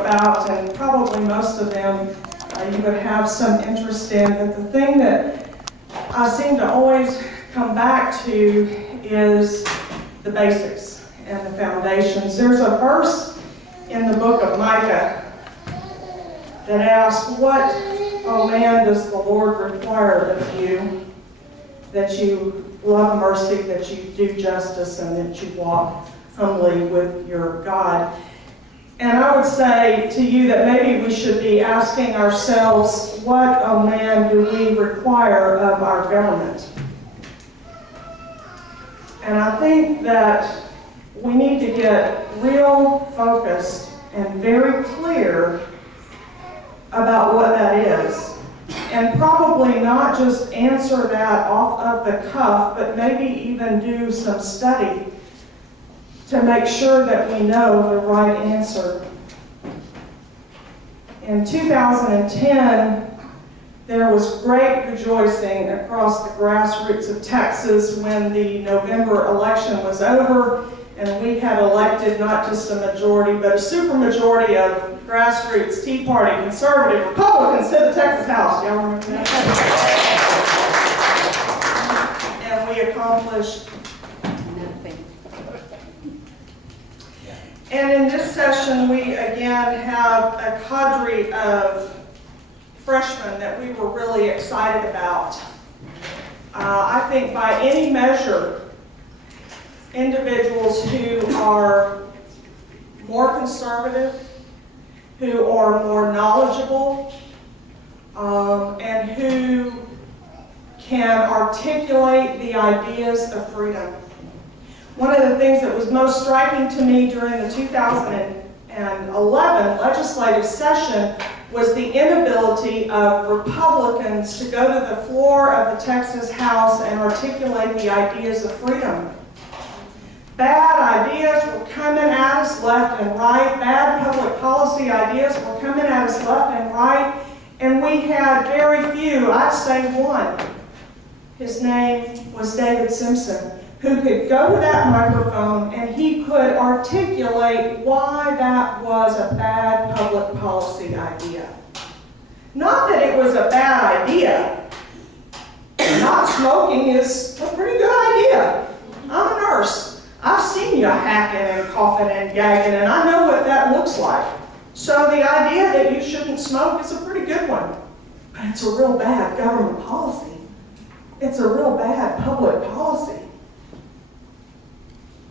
about, and probably most of them you would have some interest in, but the thing that I seem to always come back to is the basics and the foundations. There's a verse in the book of Micah that asks, "What, oh man, does the Lord require of you? That you love mercy, that you do justice, and that you walk humbly with your God." And I would say to you that maybe we should be asking ourselves, what, oh man, do we require of our government? And I think that we need to get real focused and very clear about what that is. And probably not just answer that off of the cuff, but maybe even do some study to make sure that we know the right answer. In 2010, there was great rejoicing across the grassroots of Texas when the November election was over, and we had elected not just a majority, but a supermajority of grassroots, Tea Party, conservative, Republicans to the Texas House. Y'all remember that? And we accomplished nothing. And in this session, we again have a cadre of freshmen that we were really excited about. I think by any measure, individuals who are more conservative, who are more knowledgeable, and who can articulate the ideas of freedom. One of the things that was most striking to me during the 2011 legislative session was the inability of Republicans to go to the floor of the Texas House and articulate the ideas of freedom. Bad ideas were coming at us left and right. Bad public policy ideas were coming at us left and right. And we had very few, I'd say one. His name was David Simpson, who could go to that microphone and he could articulate why that was a bad public policy idea. Not that it was a bad idea. Not smoking is a pretty good idea. I'm a nurse. I've seen you hacking and coughing and gagging, and I know what that looks like. So the idea that you shouldn't smoke is a pretty good one. But it's a real bad government policy. It's a real bad public policy.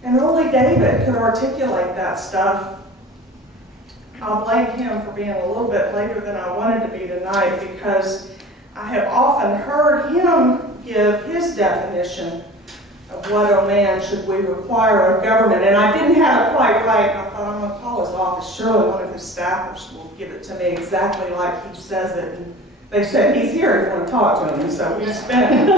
And only David could articulate that stuff. I'll blame him for being a little bit later than I wanted to be tonight, because I have often heard him give his definition of what, oh man, should we require of government. And I didn't have it quite right. I thought, I'm going to call his office. Surely one of his staffers will give it to me exactly like he says it. And they said, he's here if you want to talk to him. So we spent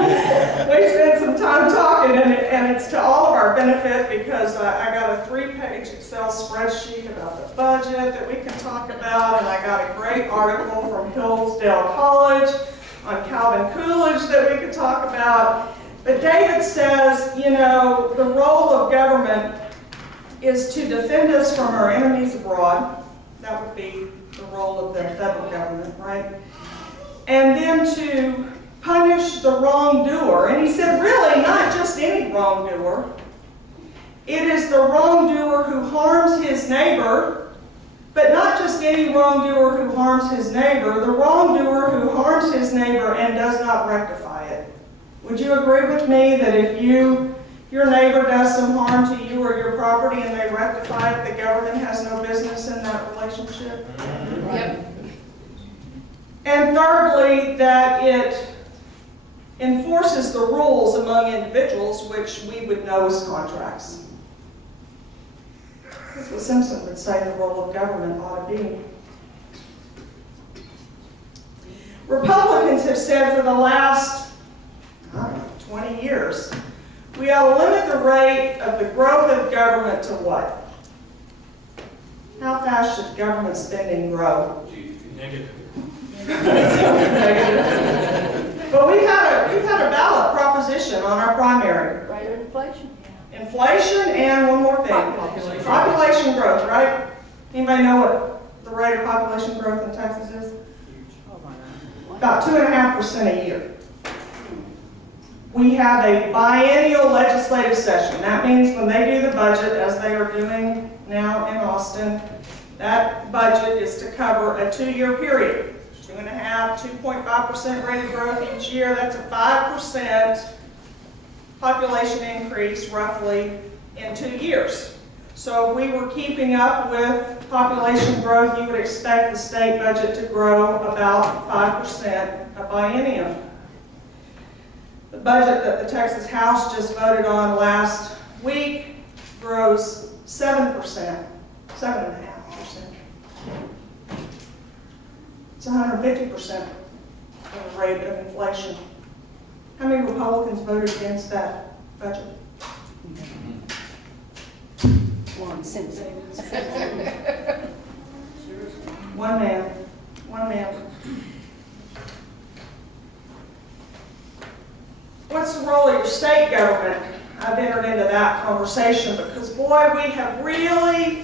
some time talking, and it's to all of our benefit, because I got a 3-page Excel spreadsheet about the budget that we can talk about, and I got a great article from Hillsdale College on Calvin Coolidge that we could talk about. But David says, you know, the role of government is to defend us from our enemies abroad. That would be the role of the federal government, right? And then to punish the wrongdoer. And he said, really, not just any wrongdoer. It is the wrongdoer who harms his neighbor, but not just any wrongdoer who harms his neighbor, the wrongdoer who harms his neighbor and does not rectify it. Would you agree with me that if your neighbor does some harm to you or your property and they rectify it, the government has no business in that relationship? Yep. And thirdly, that it enforces the rules among individuals, which we would know as contracts. That's what Simpson would say the role of government ought to be. Republicans have said for the last 20 years, we ought to limit the rate of the growth of government to what? How fast should government spending grow? Negative. But we've had a ballot proposition on our primary. Rate of inflation. Inflation and one more thing. Population. Population growth, right? Anybody know what the rate of population growth in Texas is? Oh my God. About 2.5% a year. We have a biennial legislative session. That means when they do the budget, as they are doing now in Austin, that budget is to cover a 2-year period. 2.5%, 2.5% rate of growth each year. That's a 5% population increase roughly in 2 years. So if we were keeping up with population growth, you would expect the state budget to grow about 5% a biennium. The budget that the Texas House just voted on last week grows 7%, 7.5%. It's 150% of the rate of inflation. How many Republicans voted against that budget? One Simpson. One man. One man. What's the role of your state government? I've entered into that conversation because, boy, we have really,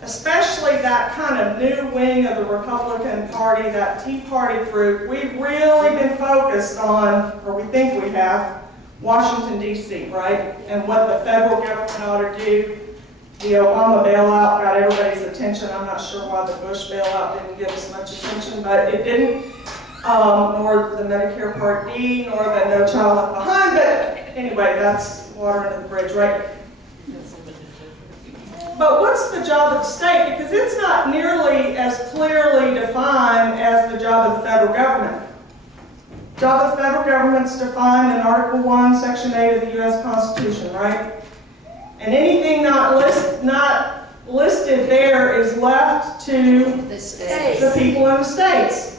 especially that kind of new wing of the Republican Party, that Tea Party group, we've really been focused on, or we think we have, Washington, D.C., right? And what the federal government ought to do. The Obama bailout got everybody's attention. I'm not sure why the Bush bailout didn't get as much attention, but it didn't. Nor the Medicare Part D, nor the No Child Left Behind. But anyway, that's water under the bridge, right? But what's the job of the state? Because it's not nearly as clearly defined as the job of the federal government. The job of the federal government's defined in Article 1, Section 8 of the U.S. Constitution, right? And anything not listed there is left to the people in the states.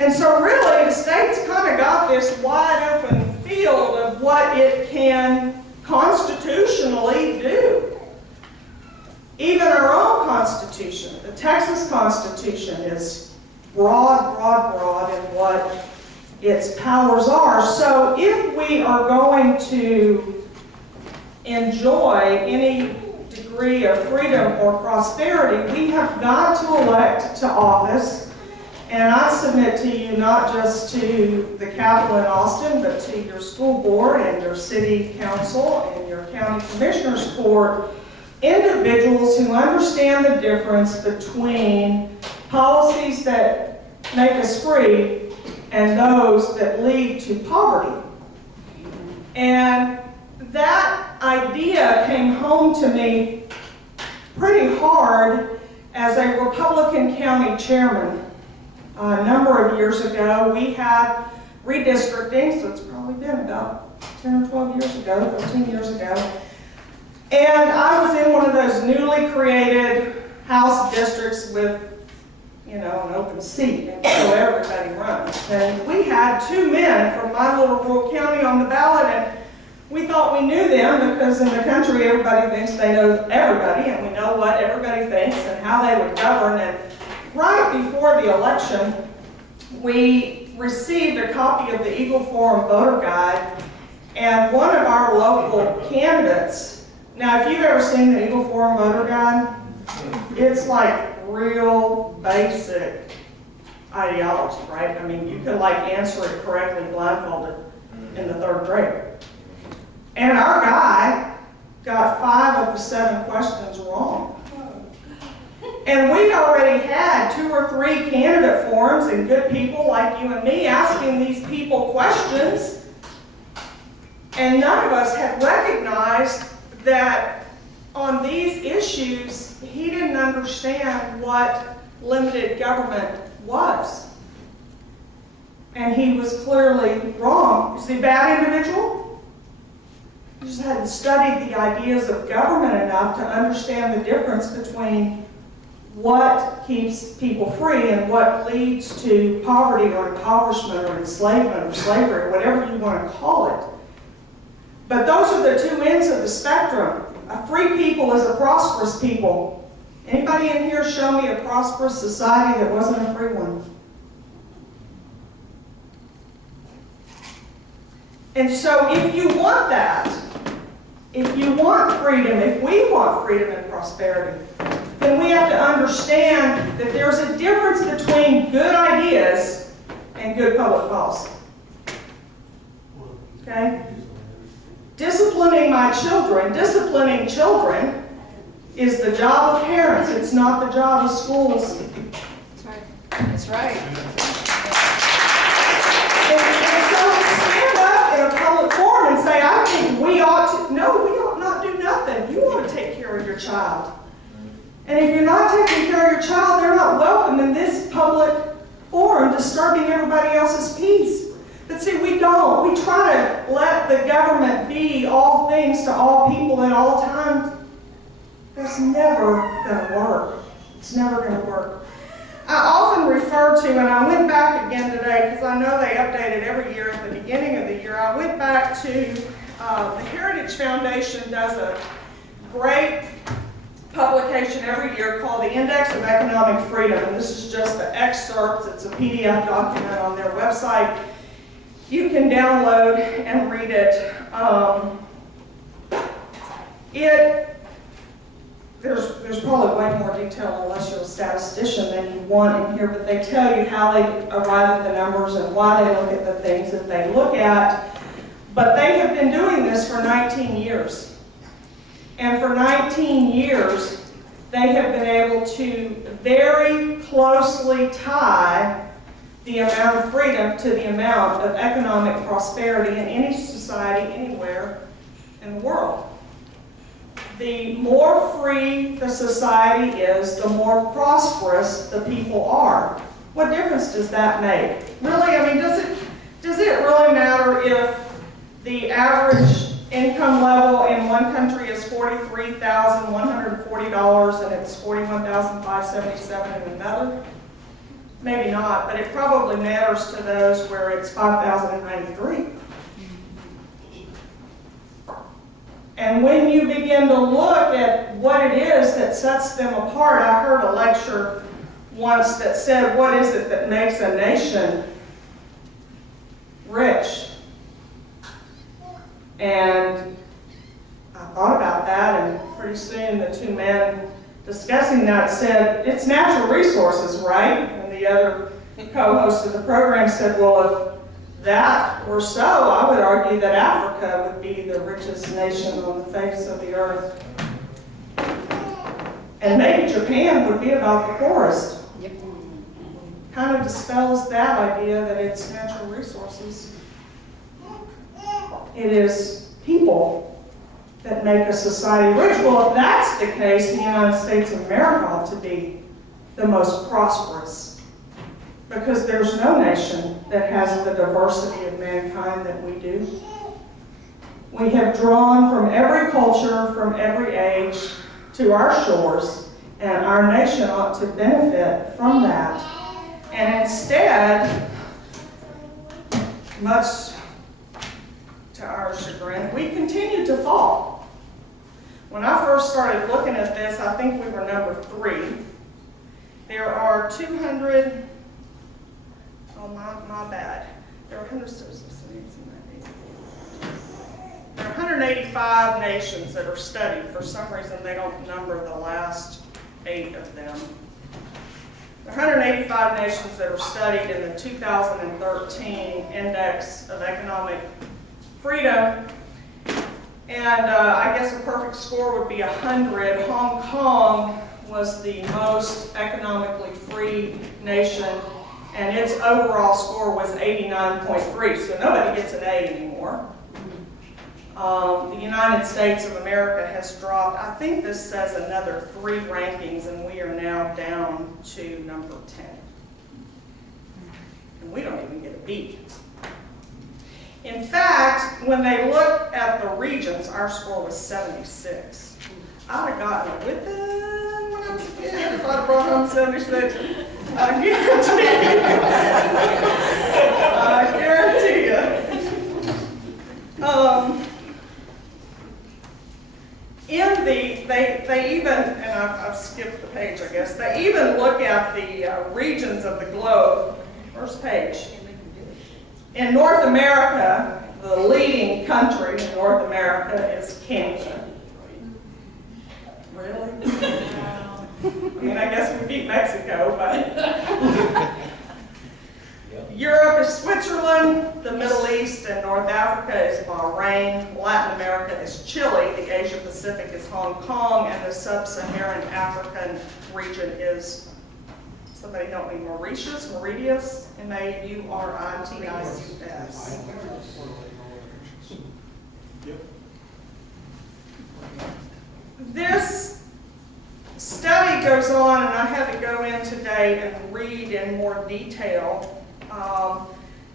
And so really, the state's kind of got this wide open field of what it can constitutionally do. Even our own Constitution, the Texas Constitution, is broad in what its powers are. So if we are going to enjoy any degree of freedom or prosperity, we have got to elect to office. And I submit to you, not just to the Capitol in Austin, but to your school board and your city council and your county commissioners court, individuals who understand the difference between policies that make us free and those that lead to poverty. And that idea came home to me pretty hard as a Republican county chairman. A number of years ago, we had redistricting, so it's probably been about 10 or 12 years ago, 13 years ago. And I was in one of those newly created House districts with, an open seat, and so everybody runs. And we had 2 men from my little rural county on the ballot, and we thought we knew them because in the country everybody thinks they know everybody, and we know what everybody thinks and how they would govern. And right before the election, we received a copy of the Eagle Forum voter guide, and one of our local candidates, now if you've ever seen the Eagle Forum voter guide, it's like real basic ideology, right? I mean, you could answer it correctly blindfolded in the 3rd grade. And our guy got 5 of the 7 questions wrong. And we'd already had 2 or 3 candidate forums and good people like you and me asking these people questions. And none of us had recognized that on these issues, he didn't understand what limited government was. And he was clearly wrong. Is he a bad individual? He just hadn't studied the ideas of government enough to understand the difference between what keeps people free and what leads to poverty or impoverishment or enslavement or slavery or whatever you want to call it. But those are the 2 ends of the spectrum. A free people is a prosperous people. Anybody in here show me a prosperous society that wasn't a free one? And so if you want that, if you want freedom, if we want freedom and prosperity, then we have to understand that there's a difference between good ideas and good public policy. Okay? Disciplining children is the job of parents. It's not the job of schools. That's right. That's right. And so stand up in a public forum and say, I think we ought to, no, we ought not do nothing. You ought to take care of your child. And if you're not taking care of your child, they're not welcome in this public forum disturbing everybody else's peace. But see, we don't. We try to let the government be all things to all people at all times. That's never going to work. It's never going to work. I often refer to, and I went back again today because I know they update it every year at the beginning of the year. I went back to the Heritage Foundation does a great publication every year called the Index of Economic Freedom. And this is just the excerpts. It's a PDF document on their website. You can download and read it. There's probably way more detail unless you're a statistician than you want in here, but they tell you how they arrive at the numbers and why they look at the things that they look at. But they have been doing this for 19 years. And for 19 years, they have been able to very closely tie the amount of freedom to the amount of economic prosperity in any society, anywhere in the world. The more free the society is, the more prosperous the people are. What difference does that make? Really, I mean, does it really matter if the average income level in one country is $43,140 and it's $41,577 in another? Maybe not, but it probably matters to those where it's $5,093. And when you begin to look at what it is that sets them apart, I heard a lecture once that said, what is it that makes a nation rich? And I thought about that, and pretty soon the two men discussing that said, it's natural resources, right? And the other co-host of the program said, well, if that were so, I would argue that Africa would be the richest nation on the face of the earth. And maybe Japan would be about the poorest. Yep. Kind of dispels that idea that it's natural resources. It is people that make a society rich. Well, if that's the case, the United States of America ought to be the most prosperous. Because there's no nation that has the diversity of mankind that we do. We have drawn from every culture, from every age, to our shores, and our nation ought to benefit from that. And instead, much to our chagrin, we continue to fall. When I first started looking at this, I think we were number 3. There are 200, oh my bad. There are 185 nations that are studied. For some reason, they don't number the last 8 of them. There are 185 nations that are studied in the 2013 Index of Economic Freedom. And I guess a perfect score would be 100. Hong Kong was the most economically free nation, and its overall score was 89.3, so nobody gets an A anymore. The United States of America has dropped, I think this says another 3 rankings, and we are now down to number 10. And we don't even get a B. In fact, when they look at the regions, our score was 76. I'd have gotten it with them when I was a kid if I'd have brought home 76. I guarantee you. They even, and I've skipped the page, I guess, they even look at the regions of the globe. First page. In North America, the leading country in North America is Canada. Really? I mean, I guess we beat Mexico, but. Europe is Switzerland, the Middle East and North Africa is Bahrain, Latin America is Chile, the Asia Pacific is Hong Kong, and the Sub-Saharan African region is, somebody help me, Mauritius, M-A-U-R-I-T-I-U-S. This study goes on, and I had to go in today and read in more detail.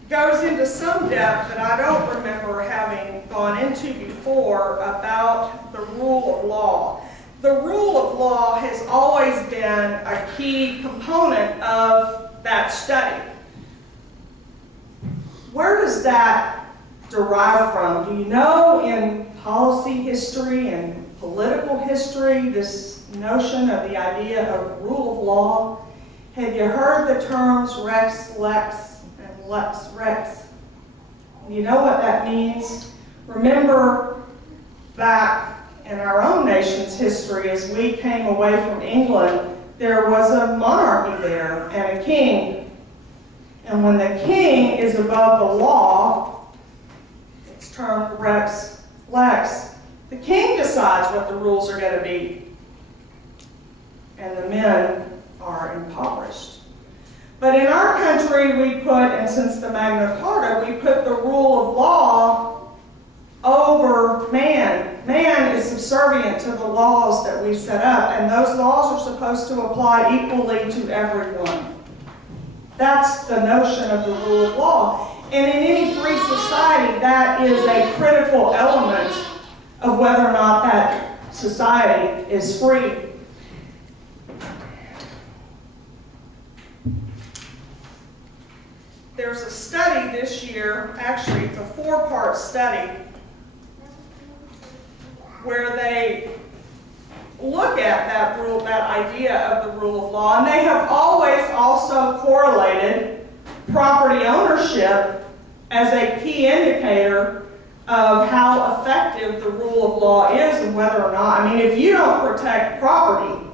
Goes into some depth that I don't remember having gone into before about the rule of law. The rule of law has always been a key component of that study. Where does that derive from? Do you know in policy history and political history this notion of the idea of rule of law? Have you heard the terms res lex and lex rex? You know what that means? Remember back in our own nation's history, as we came away from England, there was a monarchy there and a king. And when the king is above the law, it's termed rex lex. The king decides what the rules are going to be. And the men are impoverished. But in our country, we put, and since the Magna Carta, we put the rule of law over man. Man is subservient to the laws that we set up, and those laws are supposed to apply equally to everyone. That's the notion of the rule of law. And in any free society, that is a critical element of whether or not that society is free. There's a study this year, actually it's a 4-part study, where they look at that rule, that idea of the rule of law, and they have always also correlated property ownership as a key indicator of how effective the rule of law is and whether or not, I mean, if you don't protect property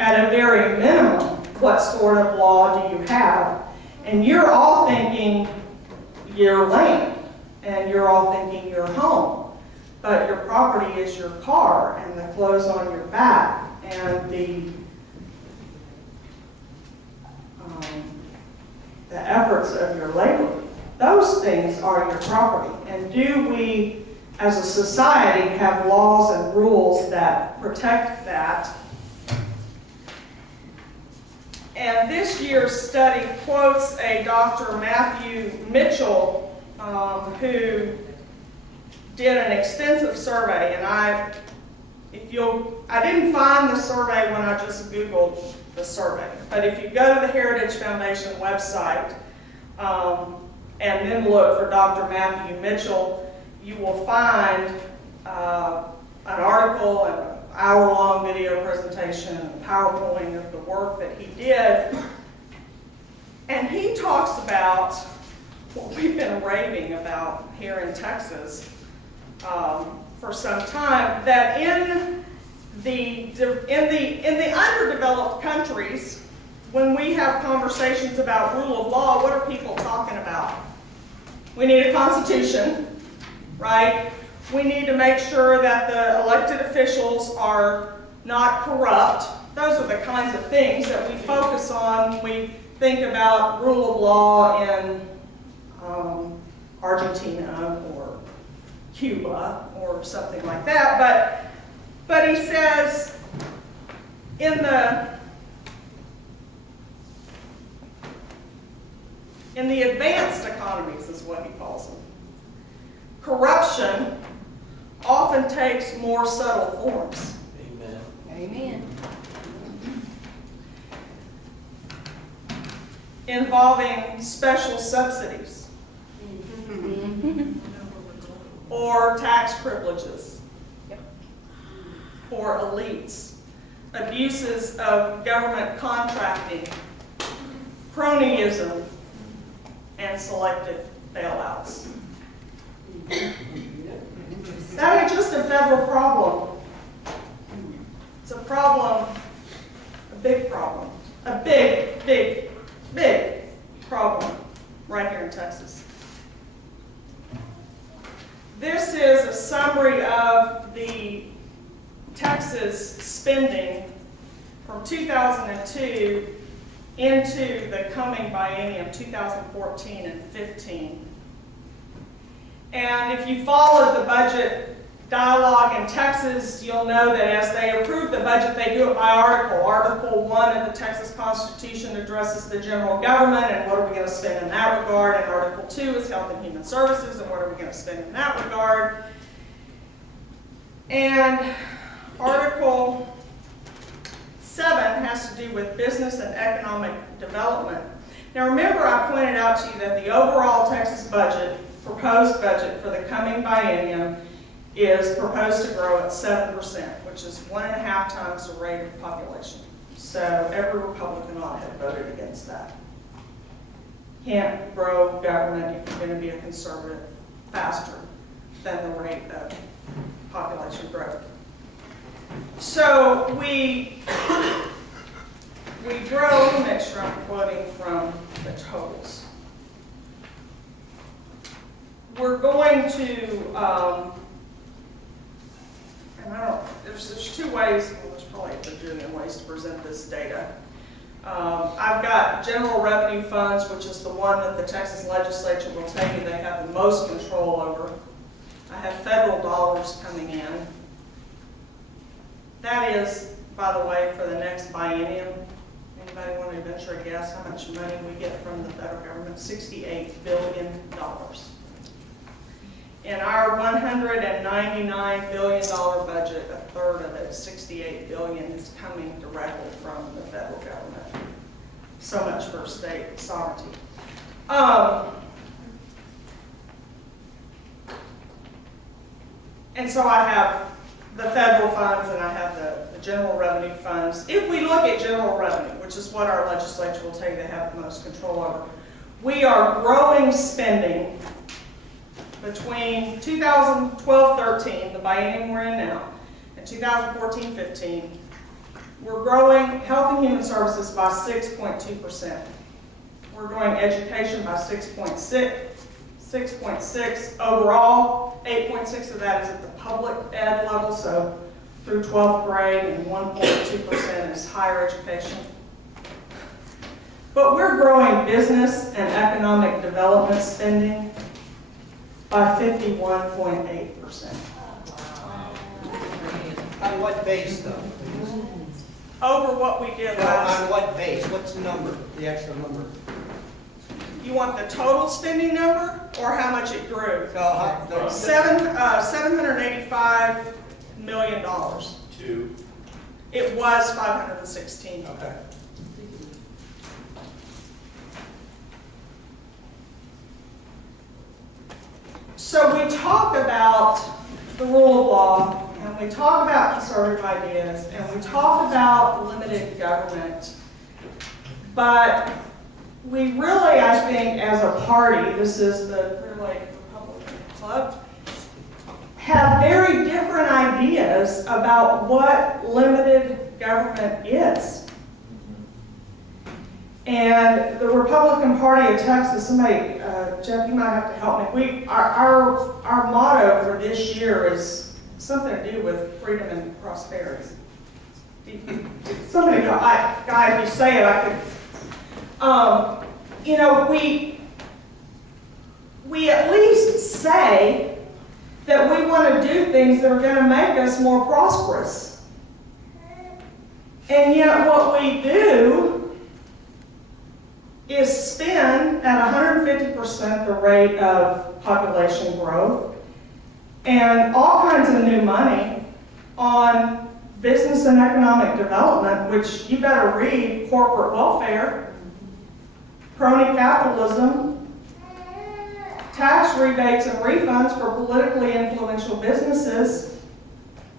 at a very minimum, what sort of law do you have? And you're all thinking your land, and you're all thinking your home, but your property is your car, and the clothes on your back, and the efforts of your labor. Those things are your property. And do we, as a society, have laws and rules that protect that? And this year's study quotes a Dr. Matthew Mitchell, who did an extensive survey. And I didn't find the survey when I just Googled the survey. But if you go to the Heritage Foundation website and then look for Dr. Matthew Mitchell, you will find an article and an hour-long video presentation and a PowerPoint of the work that he did. And he talks about what we've been raving about here in Texas for some time, that in the underdeveloped countries, when we have conversations about rule of law, what are people talking about? We need a constitution, right? We need to make sure that the elected officials are not corrupt. Those are the kinds of things that we focus on when we think about rule of law in Argentina or Cuba or something like that. But he says in the advanced economies, is what he calls them, corruption often takes more subtle forms. Amen. Amen. Involving special subsidies or tax privileges for elites, abuses of government contracting, cronyism, and selective bailouts. That ain't just a federal problem. It's a problem big problem. A big, big, big problem right here in Texas. This is a summary of the Texas spending from 2002 into the coming biennium 2014 and 15. And if you followed the budget dialogue in Texas, you'll know that as they approve the budget, they do it by article. Article 1 of the Texas Constitution addresses the general government and what are we going to spend in that regard. And Article 2 is Health and Human Services and what are we going to spend in that regard. And Article 7 has to do with business and economic development. Now remember, I pointed out to you that the overall Texas budget, proposed budget for the coming biennium, is proposed to grow at 7%, which is 1.5 times the rate of population. So every Republican ought to have voted against that. Can't grow government if you're going to be a conservative faster than the rate of population growth. So we grow, let me make sure I'm quoting from the totals. We're going to, and there's two ways, well, there's probably a bajillion ways to present this data. I've got general revenue funds, which is the one that the Texas legislature will tell you they have the most control over. I have federal dollars coming in. That is, by the way, for the next biennium. Anybody want to venture a guess how much money we get from the federal government? $68 billion. In our $199 billion budget, a third of it, $68 billion, is coming directly from the federal government. So much for state sovereignty. And so I have the federal funds and I have the general revenue funds. If we look at general revenue, which is what our legislature will tell you they have the most control over, we are growing spending between 2012-13, the biennium we're in now, and 2014-15. We're growing health and human services by 6.2%. We're growing education by 6.6 overall. 8.6 of that is at the public ed level, so through 12th grade, and 1.2% is higher education. But we're growing business and economic development spending by 51.8%. On what base, though? Over what we did last. On what base? What's the number, the actual number? You want the total spending number or how much it grew? No, $785 million. Two. It was 516. okay. So we talk about the rule of law, and we talk about conservative ideas, and we talk about limited government, but we really, I think, as a party, this is the Clear Lake Republican Club, have very different ideas about what limited government is. And the Republican Party of Texas, somebody, Jeff, you might have to help me. Our motto for this year is something to do with freedom and prosperity. Somebody, Guy, if you say it, I could. You know, we at least say that we want to do things that are going to make us more prosperous. And yet what we do is spend at 150% the rate of population growth and all kinds of new money on business and economic development, which you better read corporate welfare, crony capitalism, tax rebates and refunds for politically influential businesses.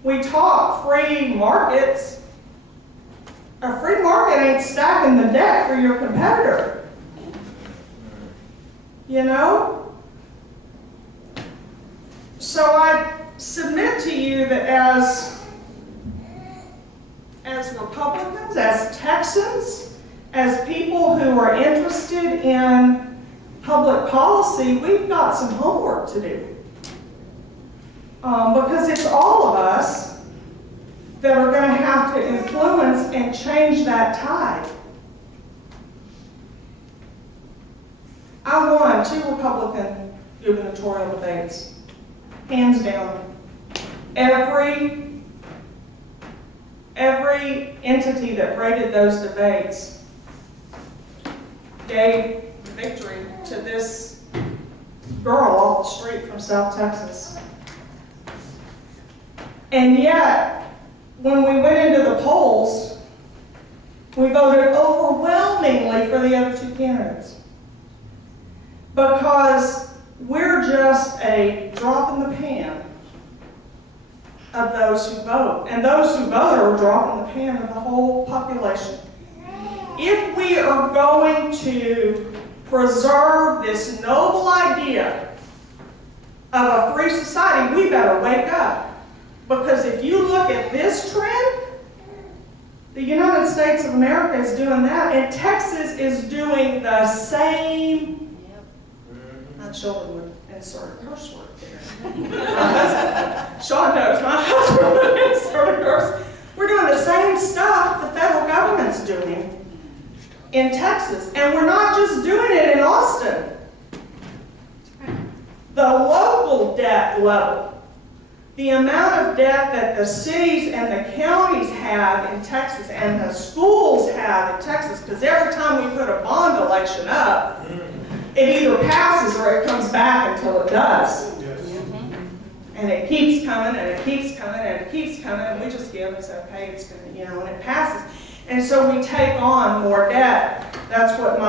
We talk free markets. A free market ain't stacking the deck for your competitor. You know? So I submit to you that as as Republicans, as Texans, as people who are interested in public policy, we've got some homework to do. Because it's all of us that are going to have to influence and change that tide. I won 2 Republican gubernatorial debates, hands down. Every entity that rated those debates gave the victory to this girl off the street from South Texas. And yet, when we went into the polls, we voted overwhelmingly for the other 2 candidates. Because we're just a drop in the pan of those who vote. And those who vote are a drop in the pan of the whole population. If we are going to preserve this noble idea of a free society, we better wake up. Because if you look at this trend, the United States of America is doing that, and Texas is doing the same. My children would insert a curse word there. Sean knows my husband would insert a curse. We're doing the same stuff the federal government's doing in Texas. And we're not just doing it in Austin. The local debt level, the amount of debt that the cities and the counties have in Texas and the schools have in Texas, because every time we put a bond election up, it either passes or it comes back until it does. Yes. And it keeps coming, and it keeps coming, and it keeps coming, and we just give and say, okay, it's going to, and it passes. And so we take on more debt. That's what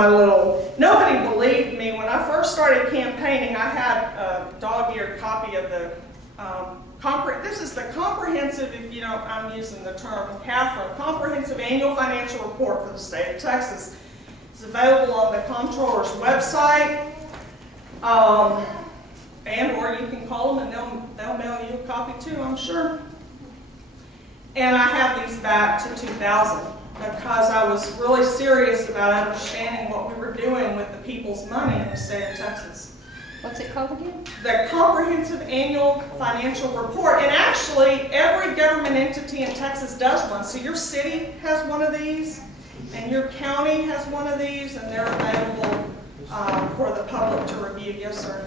nobody believed me. When I first started campaigning, I had a dog-eared copy of the, this is the comprehensive, I'm using the term Catherine, comprehensive annual financial report for the state of Texas. It's available on the comptroller's website, and or you can call them and they'll mail you a copy too, I'm sure. And I have these back to 2000 because I was really serious about understanding what we were doing with the people's money in the state of Texas. What's it called again? The Comprehensive Annual Financial Report. And actually, every government entity in Texas does one. So your city has one of these, and your county has one of these, and they're available for the public to review. Yes, sir.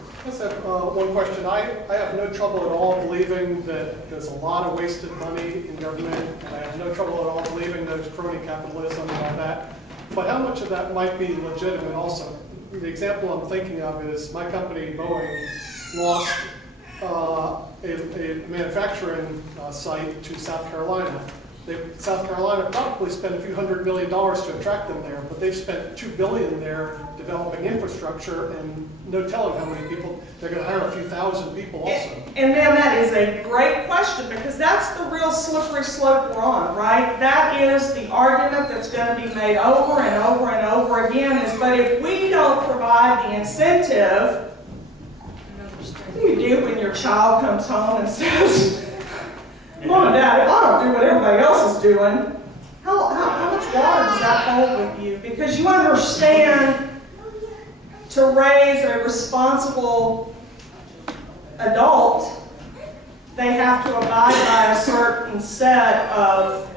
I just have one question. I have no trouble at all believing that there's a lot of wasted money in government, and I have no trouble at all believing there's crony capitalism and all that. But how much of that might be legitimate also? The example I'm thinking of is my company, Boeing, lost a manufacturing site to South Carolina. South Carolina probably spent a few $100 million to attract them there, but they've spent $2 billion there developing infrastructure, and no telling how many people. They're going to hire a few thousand people also. And then that is a great question, because that's the real slippery slope we're on, right? That is the argument that's going to be made over and over and over again is, but if we don't provide the incentive, what do you do when your child comes home and says, Mom and Dad, if I don't do what everybody else is doing, how much water does that hold with you? Because you understand, to raise a responsible adult, they have to abide by a certain set of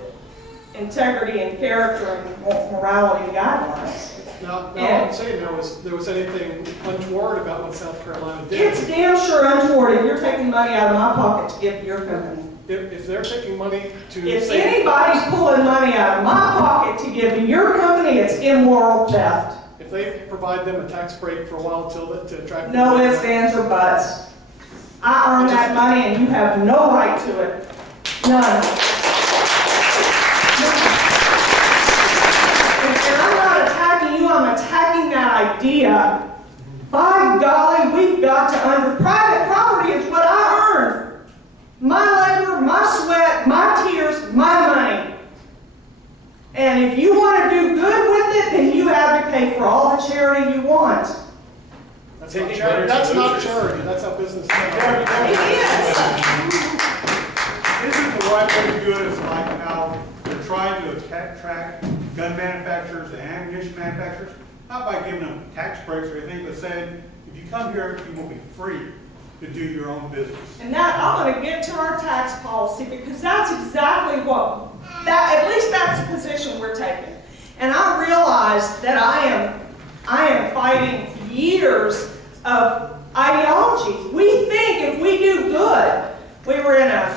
integrity and character and morality guidelines. Now I'm saying there was anything untoward about what South Carolina did. It's damn sure untoward if you're taking money out of my pocket to give to your company. If they're taking money to If anybody's pulling money out of my pocket to give to your company, it's immoral theft. if they provide them a tax break for a while to attract No ifs, ands, or buts. I earned that money and you have no right to it. None. And I'm not attacking you, I'm attacking that idea. By golly, we've got to private property is what I earned. My labor, my sweat, my tears, my money. And if you want to do good with it, then you advocate for all the charity you want. That's not charity. That's not charity. That's how business is. It is. Isn't the right way to do it is like how the trying to attract gun manufacturers and ammunition manufacturers, not by giving them tax breaks or anything, but saying, if you come here, you will be free to do your own business. And that, I'm going to get to our tax policy because that's exactly what, at least that's the position we're taking. And I realize that I am fighting years of ideology. We think if we do good, we were in a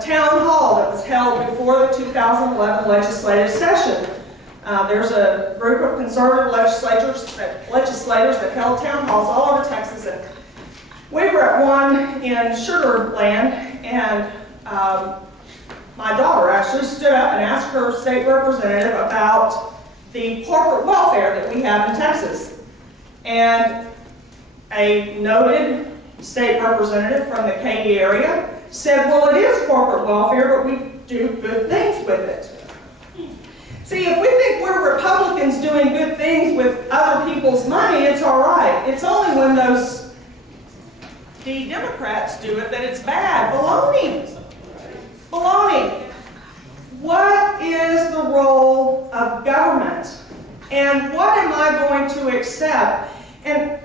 town hall that was held before the 2011 legislative session. There's a group of conservative legislators that held town halls all over Texas. And we were at one in Sugar Land, and my daughter actually stood up and asked her state representative about the corporate welfare that we have in Texas. And a noted state representative from the Katy area said, well, it is corporate welfare, but we do good things with it. See, if we think we're Republicans doing good things with other people's money, it's all right. It's only when the Democrats do it that it's bad. Baloney. Baloney. What is the role of government? And what am I going to accept? And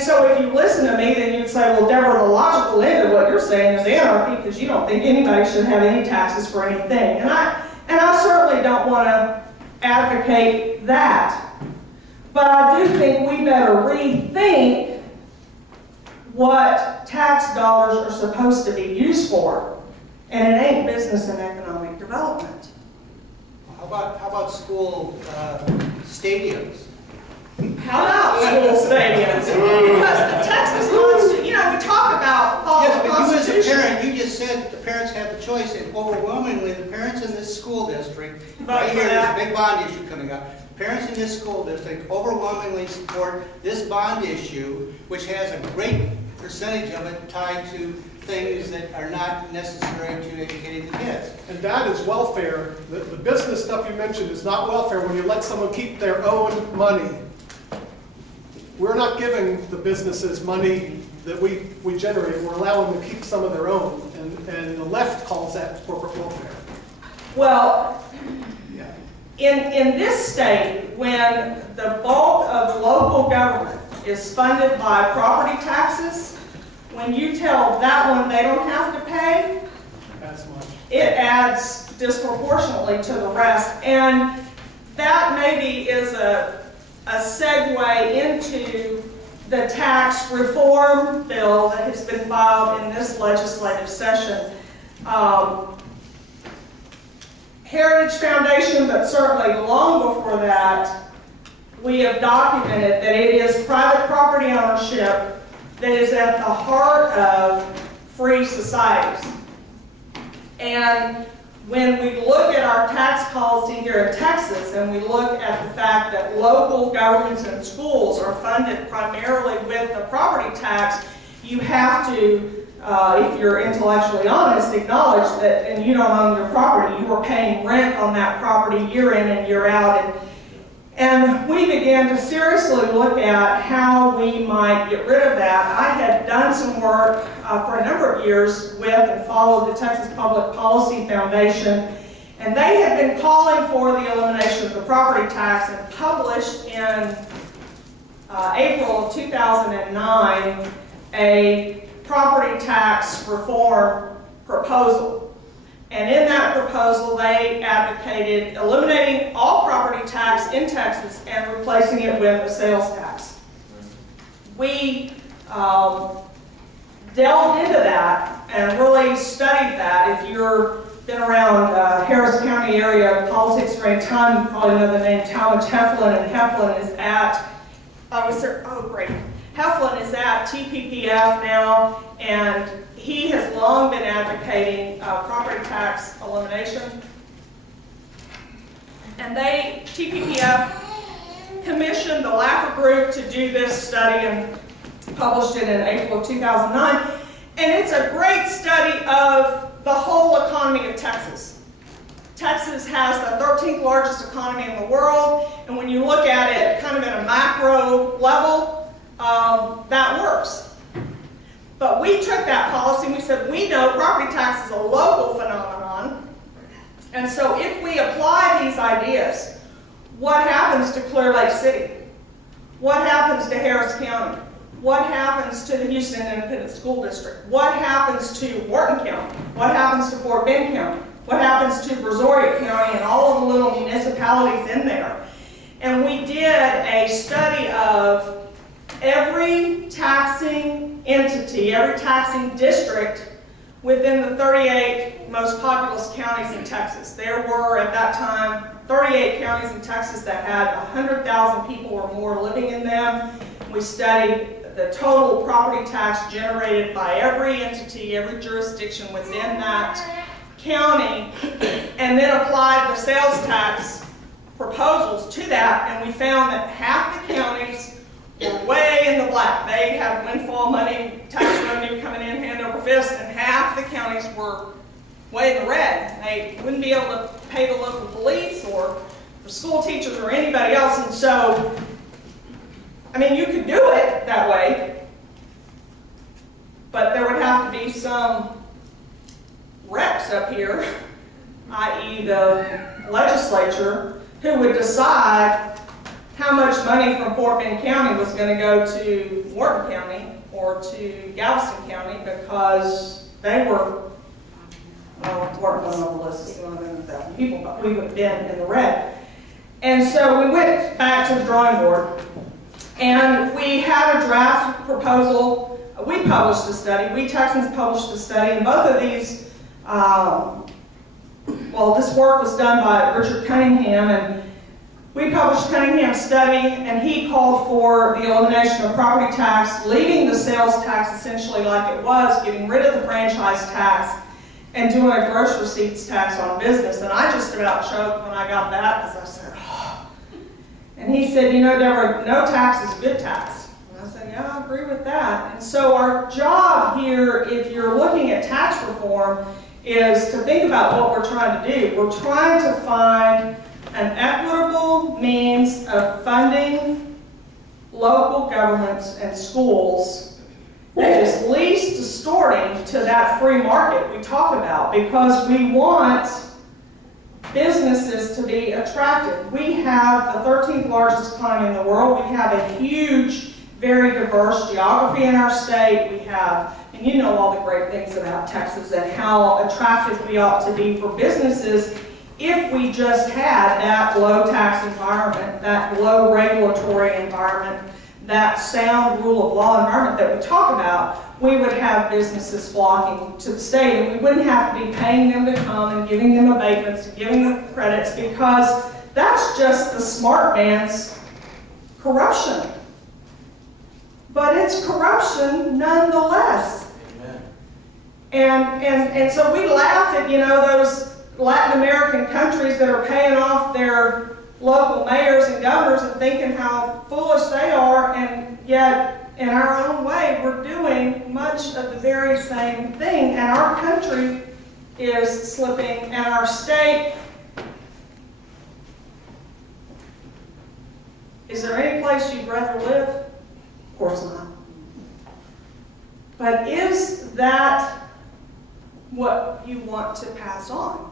so if you listen to me, then you'd say, well, Debra, the logical end of what you're saying is anarchy because you don't think anybody should have any taxes for anything. And I certainly don't want to advocate that. But I do think we better rethink what tax dollars are supposed to be used for. And it ain't business and economic development. How about school stadiums? How about school stadiums? Because the Texas Constitution, we talk about all Yes, the but you as a Constitution. parent, you just said the parents have the choice, and overwhelmingly, the parents in this school district, right for here, there's that. a big bond issue coming up. Parents in this school district overwhelmingly support this bond issue, which has a great percentage of it tied to things that are not necessary to educating the kids. And that is welfare. The business stuff you mentioned is not welfare when you let someone keep their own money. We're not giving the businesses money that we generate. We're allowing them to keep some of their own. And the left calls that corporate welfare. Well, in this state, when the bulk of local government is funded by property taxes, when you tell that one they don't have to pay, As much. it adds disproportionately to the rest. And that maybe is a segue into the tax reform bill that has been filed in this legislative session. Heritage Foundation, but certainly long before that, we have documented that it is private property ownership that is at the heart of free societies. And when we look at our tax policy here in Texas, and we look at the fact that local governments and schools are funded primarily with the property tax, you have to, if you're intellectually honest, acknowledge that, and you don't own your property, you are paying rent on that property year in and year out. And we began to seriously look at how we might get rid of that. I had done some work for a number of years with and followed the Texas Public Policy Foundation, and they had been calling for the elimination of the property tax and published in April of 2009 a property tax reform proposal. And in that proposal, they advocated eliminating all property tax in Texas and replacing it with a sales tax. We delved into that and really studied that. If you've been around Harris County area politics for any time, you probably know the name Talmadge Heflin, and Heflin is at, Heflin is at TPPF now, and he has long been advocating property tax elimination. And TPPF commissioned the Laffer Group to do this study and published it in April of 2009. And it's a great study of the whole economy of Texas. Texas has the 13th largest economy in the world, and when you look at it kind of at a macro level, that works. But we took that policy and we said, we know property tax is a local phenomenon, And so if we apply these ideas, what happens to Clear Lake City? What happens to Harris County? What happens to the Houston Independent School District? What happens to Wharton County? What happens to Fort Bend County? What happens to Brazoria County and all of the little municipalities in there? And we did a study of every taxing entity, every taxing district within the 38 most populous counties in Texas. There were, at that time, 38 counties in Texas that had 100,000 people or more living in them. We studied the total property tax generated by every entity, every jurisdiction within that county, and then applied the sales tax proposals to that, and we found that half the counties were way in the black. They had windfall money, tax revenue coming in hand over fist, and half the counties were way in the red. They wouldn't be able to pay the local police or for school teachers or anybody else, and so, I mean, you could do it that way, but there would have to be some reps up here, i.e. the legislature, who would decide how much money from Fort Bend County was going to go to Wharton County or to Galveston County, because they were, well, Wharton wasn't on the list, it's 1,000 people, but we would have been in the red. And so we went back to the drawing board, and we had a draft proposal. We published a study, we Texans published a study, and both of these, well, this work was done by Richard Cunningham, and we published Cunningham's study, and he called for the elimination of property tax, leaving the sales tax essentially like it was, getting rid of the franchise tax, and doing a gross receipts tax on business. And I just about choked when I got that, because I said, oh. And he said, you know, Deborah, no tax is good tax. And I said, yeah, I agree with that. And so our job here, if you're looking at tax reform, is to think about what we're trying to do. We're trying to find an equitable means of funding local governments and schools that is least distorting to that free market we talk about, because we want businesses to be attractive. We have the 13th largest economy in the world. We have a huge, very diverse geography in our state. We have, and you know all the great things about Texas and how attractive we ought to be for businesses if we just had that low tax environment, that low regulatory environment, that sound rule of law environment that we talk about. We would have businesses flocking to the state, and we wouldn't have to be paying them to come and giving them abatements and giving them credits, because that's just the smart man's corruption. But it's corruption nonetheless. Amen. And so we laugh at, you know, those Latin American countries that are paying off their local mayors and governors and thinking how foolish they are, and yet in our own way we're doing much of the very same thing, and our country is slipping, and our state. Is there any place you'd rather live? Of course not. But is that what you want to pass on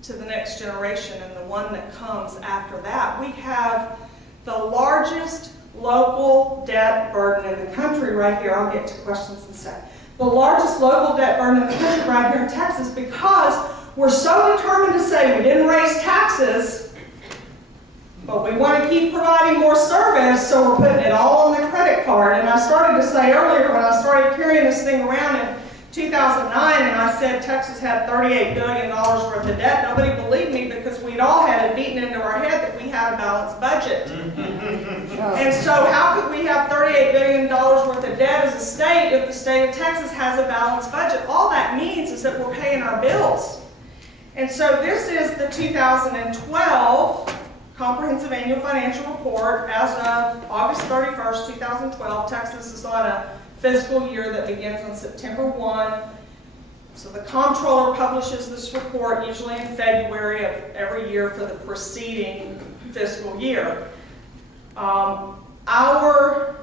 to the next generation and the one that comes after that? We have the largest local debt burden in the country right here. I'll get to questions in a sec. The largest local debt burden in the country right here in Texas, because we're so determined to say we didn't raise taxes, but we want to keep providing more service, so we're putting it all on the credit card. And I started to say earlier, when I started carrying this thing around in 2009, and I said Texas had $38 billion worth of debt, nobody believed me, because we'd all had it beaten into our head that we had a balanced budget. And so how could we have $38 billion worth of debt as a state if the state of Texas has a balanced budget? All that means is that we're paying our bills. And so this is the 2012 Comprehensive Annual Financial Report. As of August 31st, 2012, Texas is on a fiscal year that begins on September 1. So the comptroller publishes this report usually in February of every year for the preceding fiscal year. Our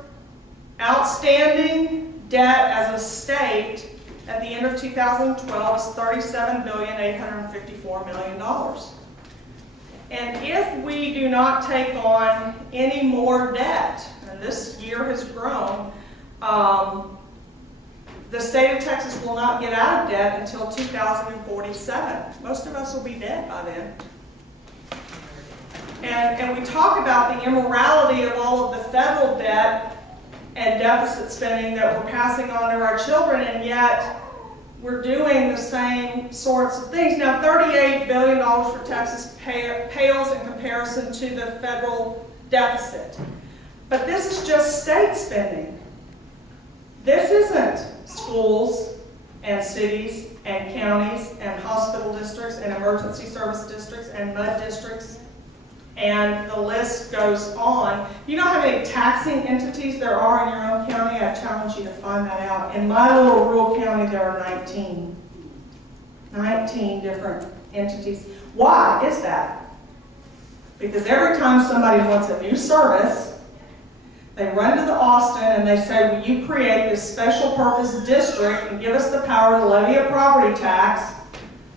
outstanding debt as a state at the end of 2012 is $37,854 million. And if we do not take on any more debt, and this year has grown, the state of Texas will not get out of debt until 2047. Most of us will be dead by then. And we talk about the immorality of all of the federal debt and deficit spending that we're passing on to our children, and yet we're doing the same sorts of things. Now, $38 billion for Texas pales in comparison to the federal deficit. But this is just state spending. This isn't schools and cities and counties and hospital districts and emergency service districts and MUD districts. And the list goes on. You know how many taxing entities there are in your own county? I challenge you to find that out. In my little rural county, there are 19. 19 different entities. Why is that? Because every time somebody wants a new service, they run to the Austin and they say, will you create this special purpose district and give us the power to levy a property tax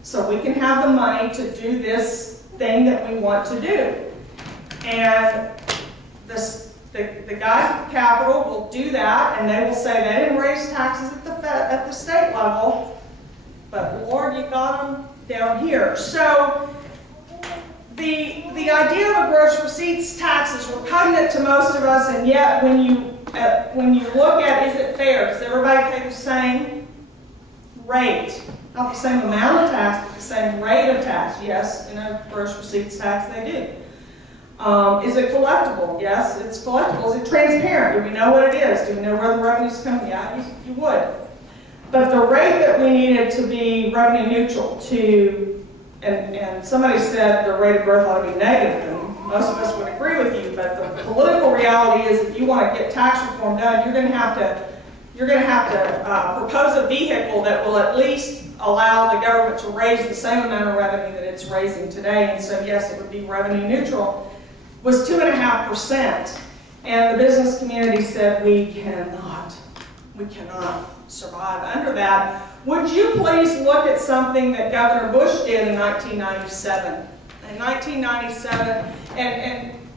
so we can have the money to do this thing that we want to do. And the guys at the Capitol will do that, and they will say they didn't raise taxes at the state level, but Lord, you got them down here. So the idea of a gross receipts tax is repugnant to most of us, and yet when you look at, is it fair? Does everybody pay the same rate? Not the same amount of tax, but the same rate of tax. Yes, in a gross receipts tax, they do. Is it collectible? Yes, it's collectible. Is it transparent? Do we know what it is? Do we know where the revenue's coming? Yeah, you would. But the rate that we needed to be revenue neutral and somebody said the rate of growth ought to be negative, and most of us would agree with you, but the political reality is if you want to get tax reform done, you're going to have to propose a vehicle that will at least allow the government to raise the same amount of revenue that it's raising today. And so yes, it would be revenue neutral. Was 2.5%. And the business community said we cannot survive under that. Would you please look at something that Governor Bush did in 1997? In 1997,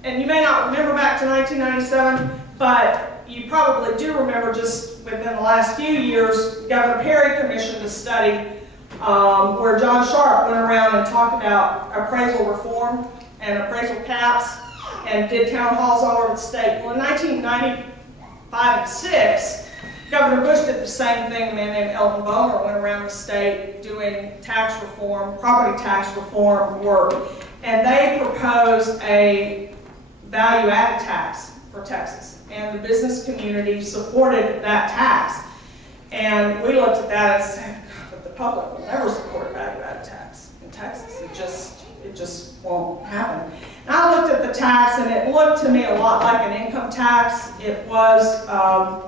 and you may not remember back to 1997, but you probably do remember just within the last few years, Governor Perry commissioned a study where John Sharp went around and talked about appraisal reform and appraisal caps and did town halls all over the state. Well, in 1995 and 6, Governor Bush did the same thing. A man named Elton Bomer went around the state doing tax reform, property tax reform work. And they proposed a value-added tax for Texas. And the business community supported that tax. And we looked at that and said, but the public will never support a value-added tax in Texas. It just won't happen. And I looked at the tax, and it looked to me a lot like an income tax. It was, I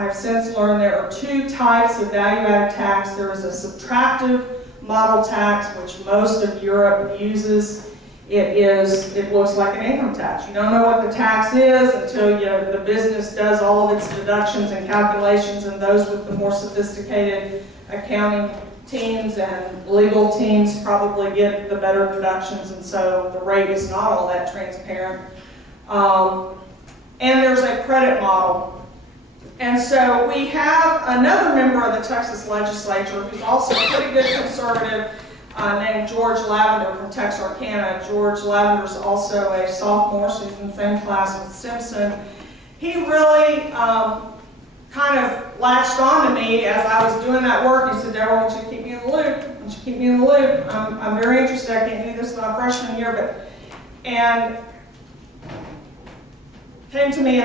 have since learned there are two types of value-added tax. There is a subtractive model tax, which most of Europe uses. It looks like an income tax. You don't know what the tax is until the business does all of its deductions and calculations, and those with the more sophisticated accounting teams and legal teams probably get the better deductions, and so the rate is not all that transparent. And there's a credit model. And so we have another member of the Texas legislature who's also a pretty good conservative named George Lavender from Texarkana. George Lavender's also a sophomore, so he's in the same class with Simpson. He really kind of latched on to me as I was doing that work. He said, Debra, I want you to keep me in the loop. I want you to keep me in the loop. I'm very interested. I can't do this my freshman year, and came to me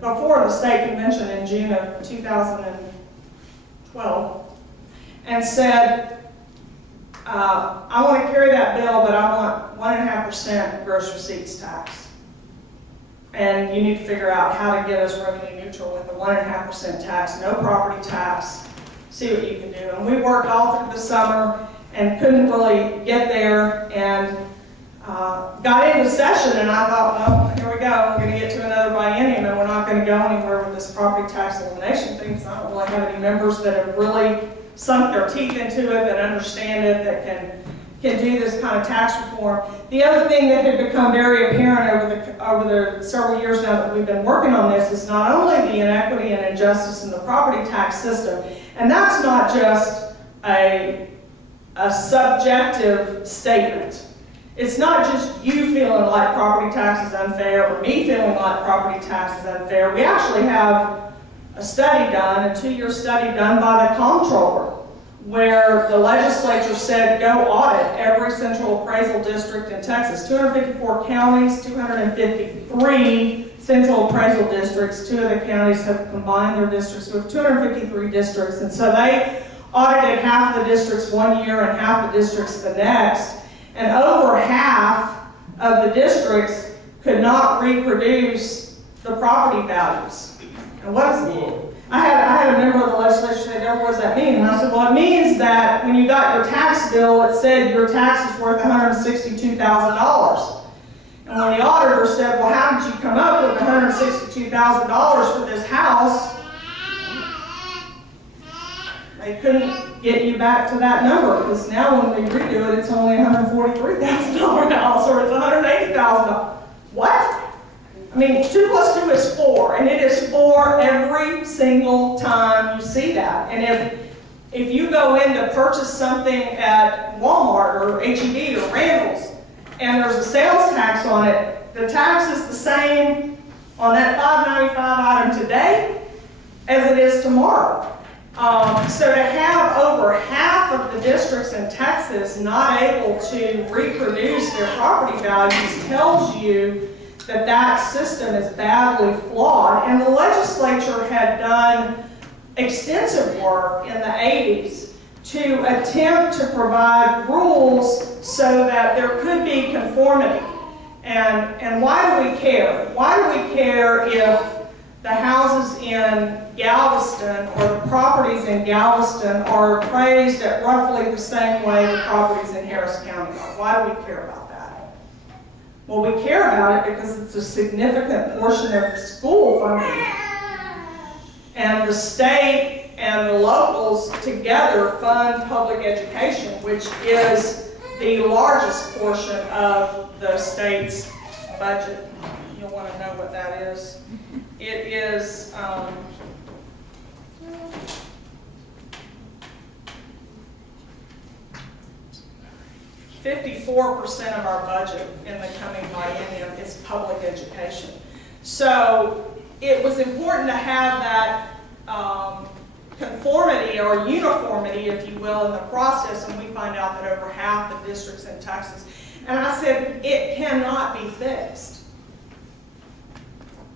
before the state convention in June of 2012 and said, I want to carry that bill, but I want 1.5% gross receipts tax. And you need to figure out how to get us revenue neutral with a 1.5% tax, no property tax, see what you can do. And we worked all through the summer and couldn't really get there, and got into session, and I thought, well, here we go, we're going to get to another biennium, and we're not going to go anywhere with this property tax elimination thing. because I don't really have any members that have really sunk their teeth into it, that understand it, that can do this kind of tax reform. The other thing that had become very apparent over the several years now that we've been working on this is not only the inequity and injustice in the property tax system, and that's not just a subjective statement. It's not just you feeling like property tax is unfair or me feeling like property tax is unfair. We actually have a study done, a 2-year study done by the comptroller, where the legislature said go audit every central appraisal district in Texas. 254 counties, 253 central appraisal districts. 2 of the counties have combined their districts with 253 districts. And so they audited half of the districts one year and half the districts the next. And over half of the districts could not reproduce the property values. And what is I had a member of the legislature say, "What does that mean?" And I said, well, it means that when you got your tax bill, it said your tax is worth $162,000. And when the auditor said, well, how did you come up with $162,000 for this house? They couldn't get you back to that number, because now when we redo it, it's only $143,000 house, or it's $180,000. What? I mean, 2 plus 2 is 4, and it is 4 every single time you see that. And if you go in to purchase something at Walmart or H-E-B or Randall's, and there's a sales tax on it, the tax is the same on that $5.95 item today as it is tomorrow. So to have over half of the districts in Texas not able to reproduce their property values tells you that that system is badly flawed. And the legislature had done extensive work in the 80s to attempt to provide rules so that there could be conformity. And why do we care? Why do we care if the houses in Galveston or the properties in Galveston are appraised at roughly the same way the properties in Harris County are? Why do we care about that? Well, we care about it because it's a significant portion of school funding. And the state and the locals together fund public education, which is the largest portion of the state's budget. You'll want to know what that is. It is 54% of our budget in the coming biennium is public education. So it was important to have that conformity or uniformity, if you will, in the process, and we find out that over half the districts in Texas. And I said, it cannot be fixed.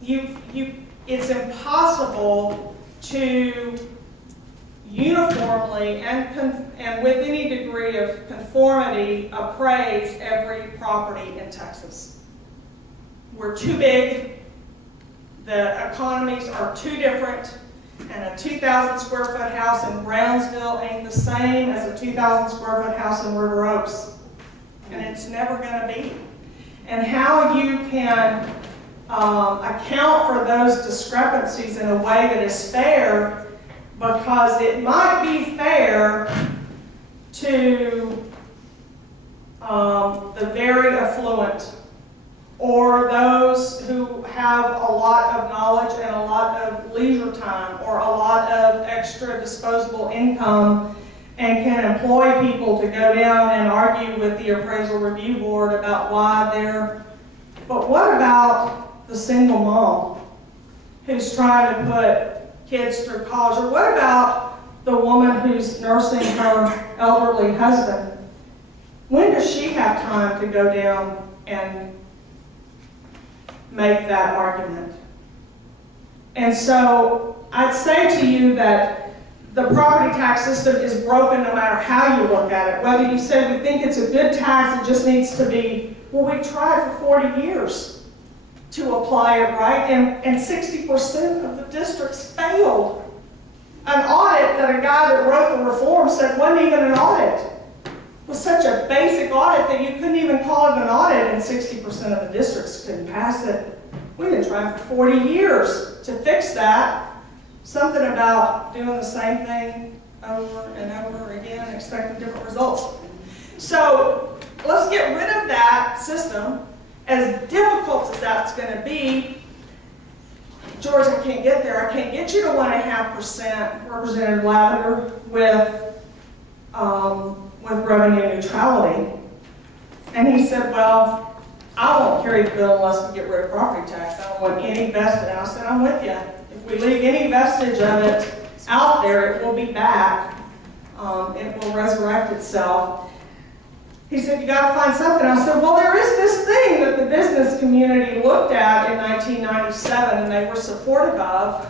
It's impossible to uniformly and with any degree of conformity appraise every property in Texas. We're too big, the economies are too different, and a 2,000 square foot house in Brownsville ain't the same as a 2,000 square foot house in River Oaks. And it's never going to be. And how you can account for those discrepancies in a way that is fair, because it might be fair to the very affluent or those who have a lot of knowledge and a lot of leisure time or a lot of extra disposable income and can employ people to go down and argue with the appraisal review board about why they're... But what about the single mom who's trying to put kids through college? Or what about the woman who's nursing her elderly husband? When does she have time to go down and make that argument? And so I'd say to you that the property tax system is broken no matter how you look at it. Whether you say we think it's a good tax, it just needs to be, well, we tried for 40 years to apply it right, and 60% of the districts failed. An audit that a guy that wrote the reform said wasn't even an audit. It was such a basic audit that you couldn't even call it an audit, and 60% of the districts couldn't pass it. We've been trying for 40 years to fix that. something about doing the same thing over and over again, expecting different results. So let's get rid of that system. As difficult as that's going to be, George, I can't get there. I can't get you to 1.5%, Representative Lavender, with revenue neutrality. And he said, well, I won't carry the bill unless we get rid of property tax. I don't want any vested. And I said, I'm with you. If we leave any vestige of it out there, it will be back. It will resurrect itself. He said, you got to find something. I said, well, there is this thing that the business community looked at in 1997 and they were supportive of.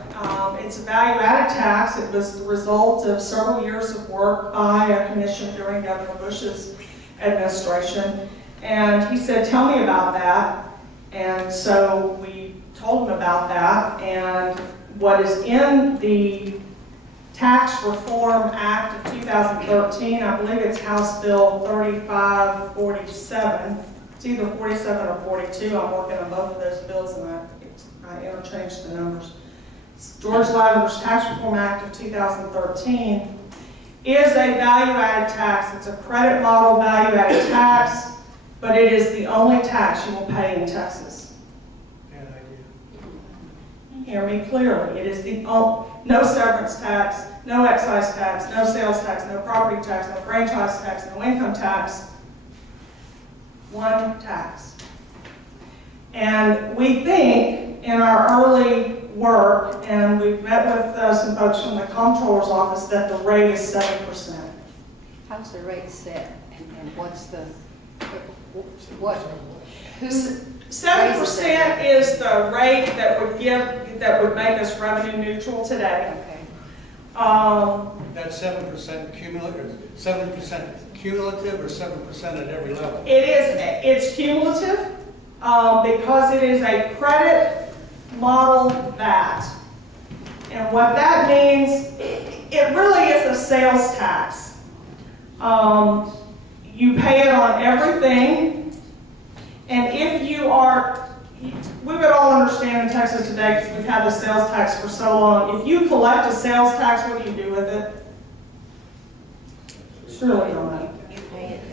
It's a value-added tax. It was the result of several years of work by a commission during Governor Bush's administration. And he said, tell me about that. And so we told him about that. And what is in the Tax Reform Act of 2013, I believe it's House Bill 3547. It's either 47 or 42. I'm working on both of those bills and I interchanged the numbers. It's George Lavender's Tax Reform Act of 2013 is a value-added tax. It's a credit model value-added tax, but it is the only tax you will pay in Texas. Bad idea. Hear me clearly. It is the only, no severance tax, no excise tax, no sales tax, no property tax, no franchise tax, no income tax. One tax. And we think in our early work, and we've met with some folks from the comptroller's office, that the rate is 7%. How's the rate set? And what's the, what, who? 7% is the rate that would make us revenue neutral today. Okay. That's 7% cumulative, 7% cumulative or 7% at every level? It's cumulative because it is a credit model VAT. And what that means, it really is a sales tax. You pay it on everything. And if you are, we would all understand in Texas today, because we've had the sales tax for so long, if you collect a sales tax, what do you do with it? Surely you don't know.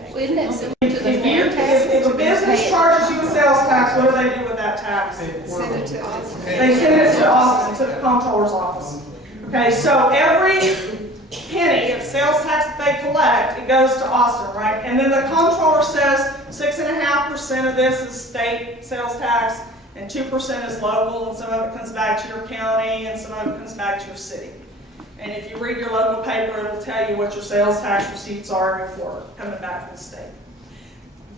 Well, isn't that similar to the fair tax? If a business charges you a sales tax, what do they do with that tax? Send it to us. They send it to Austin, to the comptroller's office. Okay, so every penny of sales tax that they collect, it goes to Austin, right? And then the comptroller says 6.5% of this is state sales tax, and 2% is local, and some of it comes back to your county, and some of it comes back to your city. And if you read your local paper, it'll tell you what your sales tax receipts are before coming back from the state.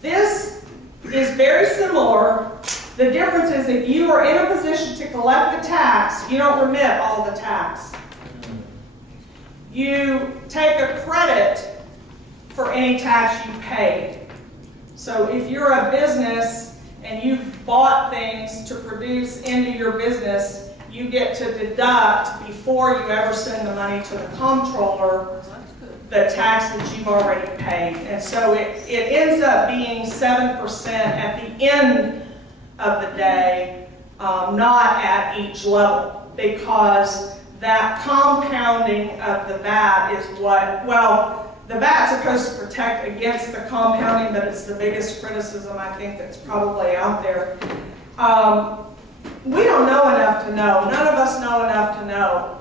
This is very similar. The difference is if you are in a position to collect the tax, you don't remit all the tax. You take a credit for any tax you paid. So if you're a business and you've bought things to produce into your business, you get to deduct before you ever send the money to the comptroller the tax that you've already paid. And so it ends up being 7% at the end of the day, not at each level, because that compounding of the VAT is what, well, the VAT's supposed to protect against the compounding, but it's the biggest criticism I think that's probably out there. We don't know enough to know. None of us know enough to know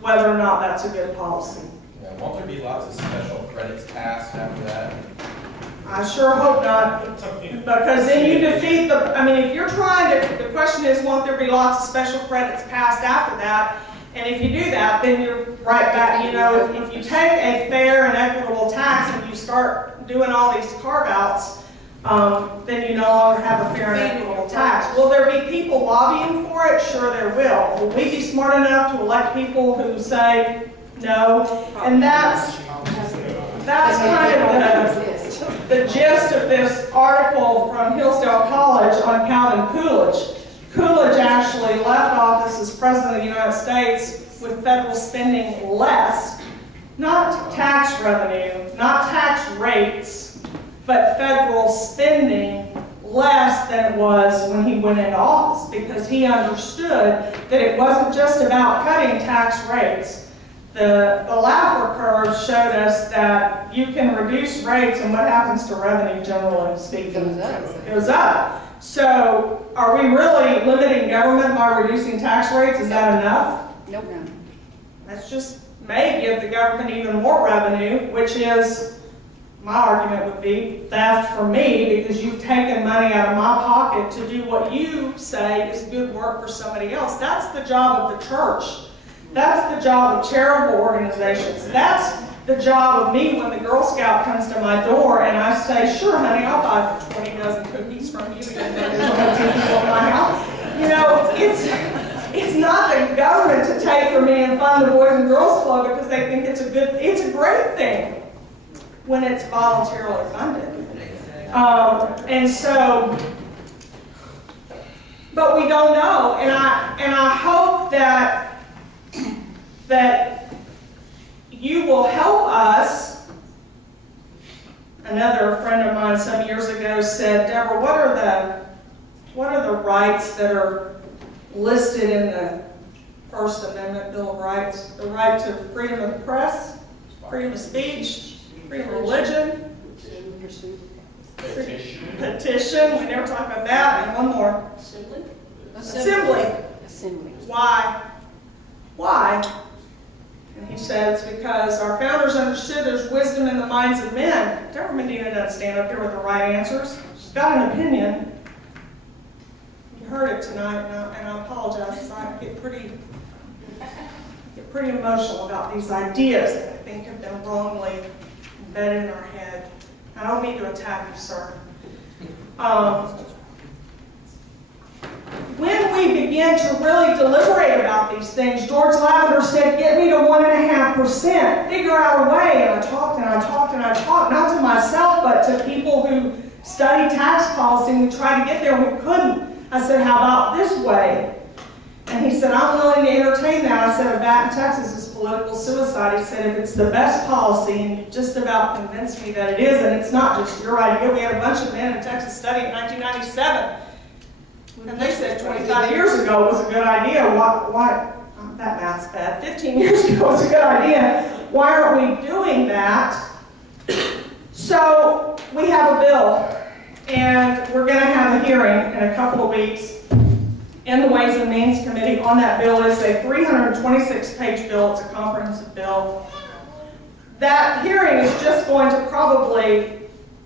whether or not that's a good policy. Yeah, won't there be lots of special credits passed after that? I sure hope not, because then you defeat the, I mean, if you're trying to, the question is, won't there be lots of special credits passed after that? And if you do that, then you're right back, you know, if you take a fair and equitable tax and you start doing all these carve-outs, then you no longer have a fair and equitable tax. Will there be people lobbying for it? Sure there will. Will we be smart enough to elect people who say no? And that's kind of the gist of this article from Hillsdale College on Calvin Coolidge. Coolidge actually left office as President of the United States with federal spending less, not tax revenue, not tax rates, but federal spending less than it was when he went into office, because he understood that it wasn't just about cutting tax rates. The Laffer curve showed us that you can reduce rates, and what happens to revenue, generally speaking? Goes up. It goes up. So are we really limiting government by reducing tax rates? Is that enough? Nope. No. That's just may give the government even more revenue, which is, my argument would be, theft for me, because you've taken money out of my pocket to do what you say is good work for somebody else. That's the job of the church. That's the job of charitable organizations. That's the job of me when the Girl Scout comes to my door and I say, sure, honey, I'll buy 20 dozen cookies from you and then there's 2 people in my house. You know, it's not the government to take from me and fund the Boys and Girls Club because they think it's a great thing when it's voluntarily funded. And so, but we don't know, and I hope that you will help us. Another friend of mine some years ago said, Deborah, what are the rights that are listed in the First Amendment Bill of Rights? The right to freedom of the press, freedom of speech, freedom of religion, petition, we never talk about that, and one more. Assembly. Why? And he said it's because our founders understood there's wisdom in the minds of men. Debra Medina doesn't stand up here with the right answers. She's got an opinion. You heard it tonight, and I apologize. I get pretty emotional about these ideas that I think have been wrongly embedded in our head. I don't mean to attack you, sir. When we begin to really deliberate about these things, George Lavender said, get me to 1.5%. Figure out a way. And I talked, not to myself, but to people who study tax policy, and we tried to get there, and we couldn't. I said, how about this way? And he said, I'm willing to entertain that. I said, a bat in Texas is political suicide. He said, if it's the best policy, and you just about convinced me that it is, and it's not just your idea. We had a bunch of men in Texas studying in 1997. And they said 25 years ago was a good idea. Why? That math's bad. 15 years ago was a good idea. Why aren't we doing that? So we have a bill, and we're going to have a hearing in a couple of weeks in the Ways and Means Committee on that bill. It's a 326-page bill. It's a comprehensive bill. That hearing is just going to probably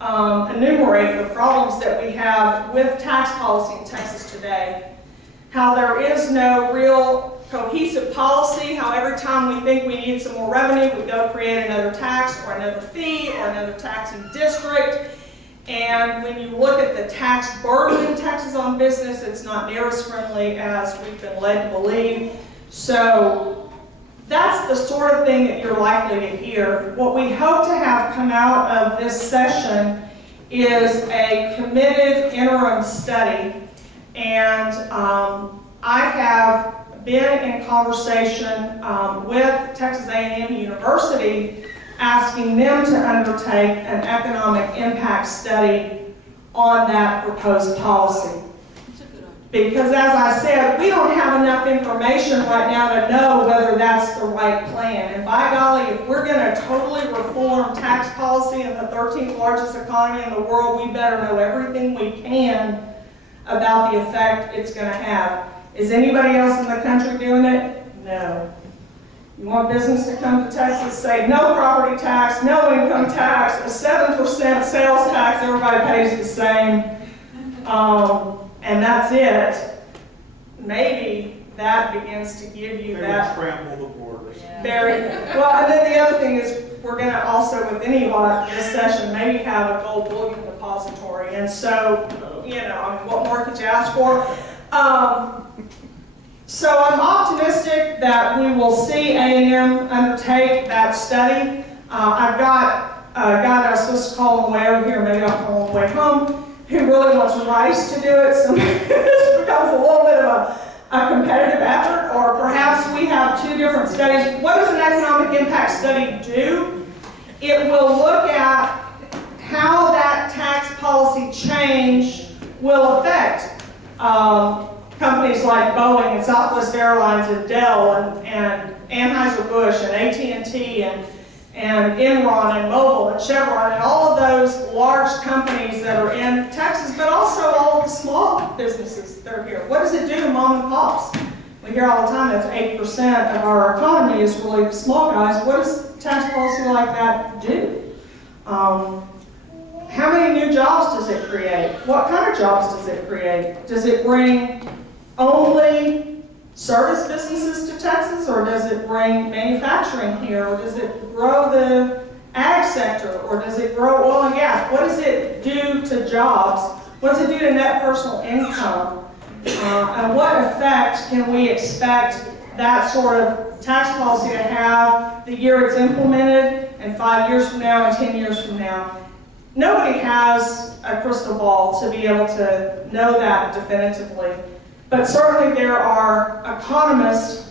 enumerate the problems that we have with tax policy in Texas today. How there is no real cohesive policy, how every time we think we need some more revenue, we go create another tax or another fee or another taxing district. And when you look at the tax burden in Texas on business, it's not near as friendly as we've been led to believe. So that's the sort of thing that you're likely to hear. What we hope to have come out of this session is a committed interim study. And I have been in conversation with Texas A&M University, asking them to undertake an economic impact study on that proposed policy. Because as I said, we don't have enough information right now to know whether that's the right plan. And by golly, if we're going to totally reform tax policy in the 13th largest economy in the world, we better know everything we can about the effect it's going to have. Is anybody else in the country doing it? No. You want business to come to Texas, say no property tax, no income tax, a 7% sales tax, everybody pays the same. And that's it. Maybe that begins to give you that. Scramble the borders. Very well. And then the other thing is, we're going to also, with any lot this session, maybe have a gold bullion depository. And so, you know, I mean, what more could you ask for? So I'm optimistic that we will see A&M undertake that study. I've got a guy that I was supposed to call on the way over here, maybe I'll call on the way home, who really wants Rice to do it, so this becomes a little bit of a competitive effort, or perhaps we have two different studies. What does an economic impact study do? It will look at how that tax policy change will affect companies like Boeing and Southwest Airlines and Dell and Anheuser-Busch and AT&T and Enron and Mobil and Chevron and all of those large companies that are in Texas, but also all of the small businesses that are here. What does it do to mom and pops? We hear all the time that's 8% of our economy is really the small guys. What does tax policy like that do? How many new jobs does it create? What kind of jobs does it create? Does it bring only service businesses to Texas, or does it bring manufacturing here, or does it grow the ag sector, or does it grow oil and gas? What does it do to jobs? What does it do to net personal income? And what effect can we expect that sort of tax policy to have the year it's implemented, and 5 years from now, and 10 years from now? Nobody has a crystal ball to be able to know that definitively. But certainly there are economists.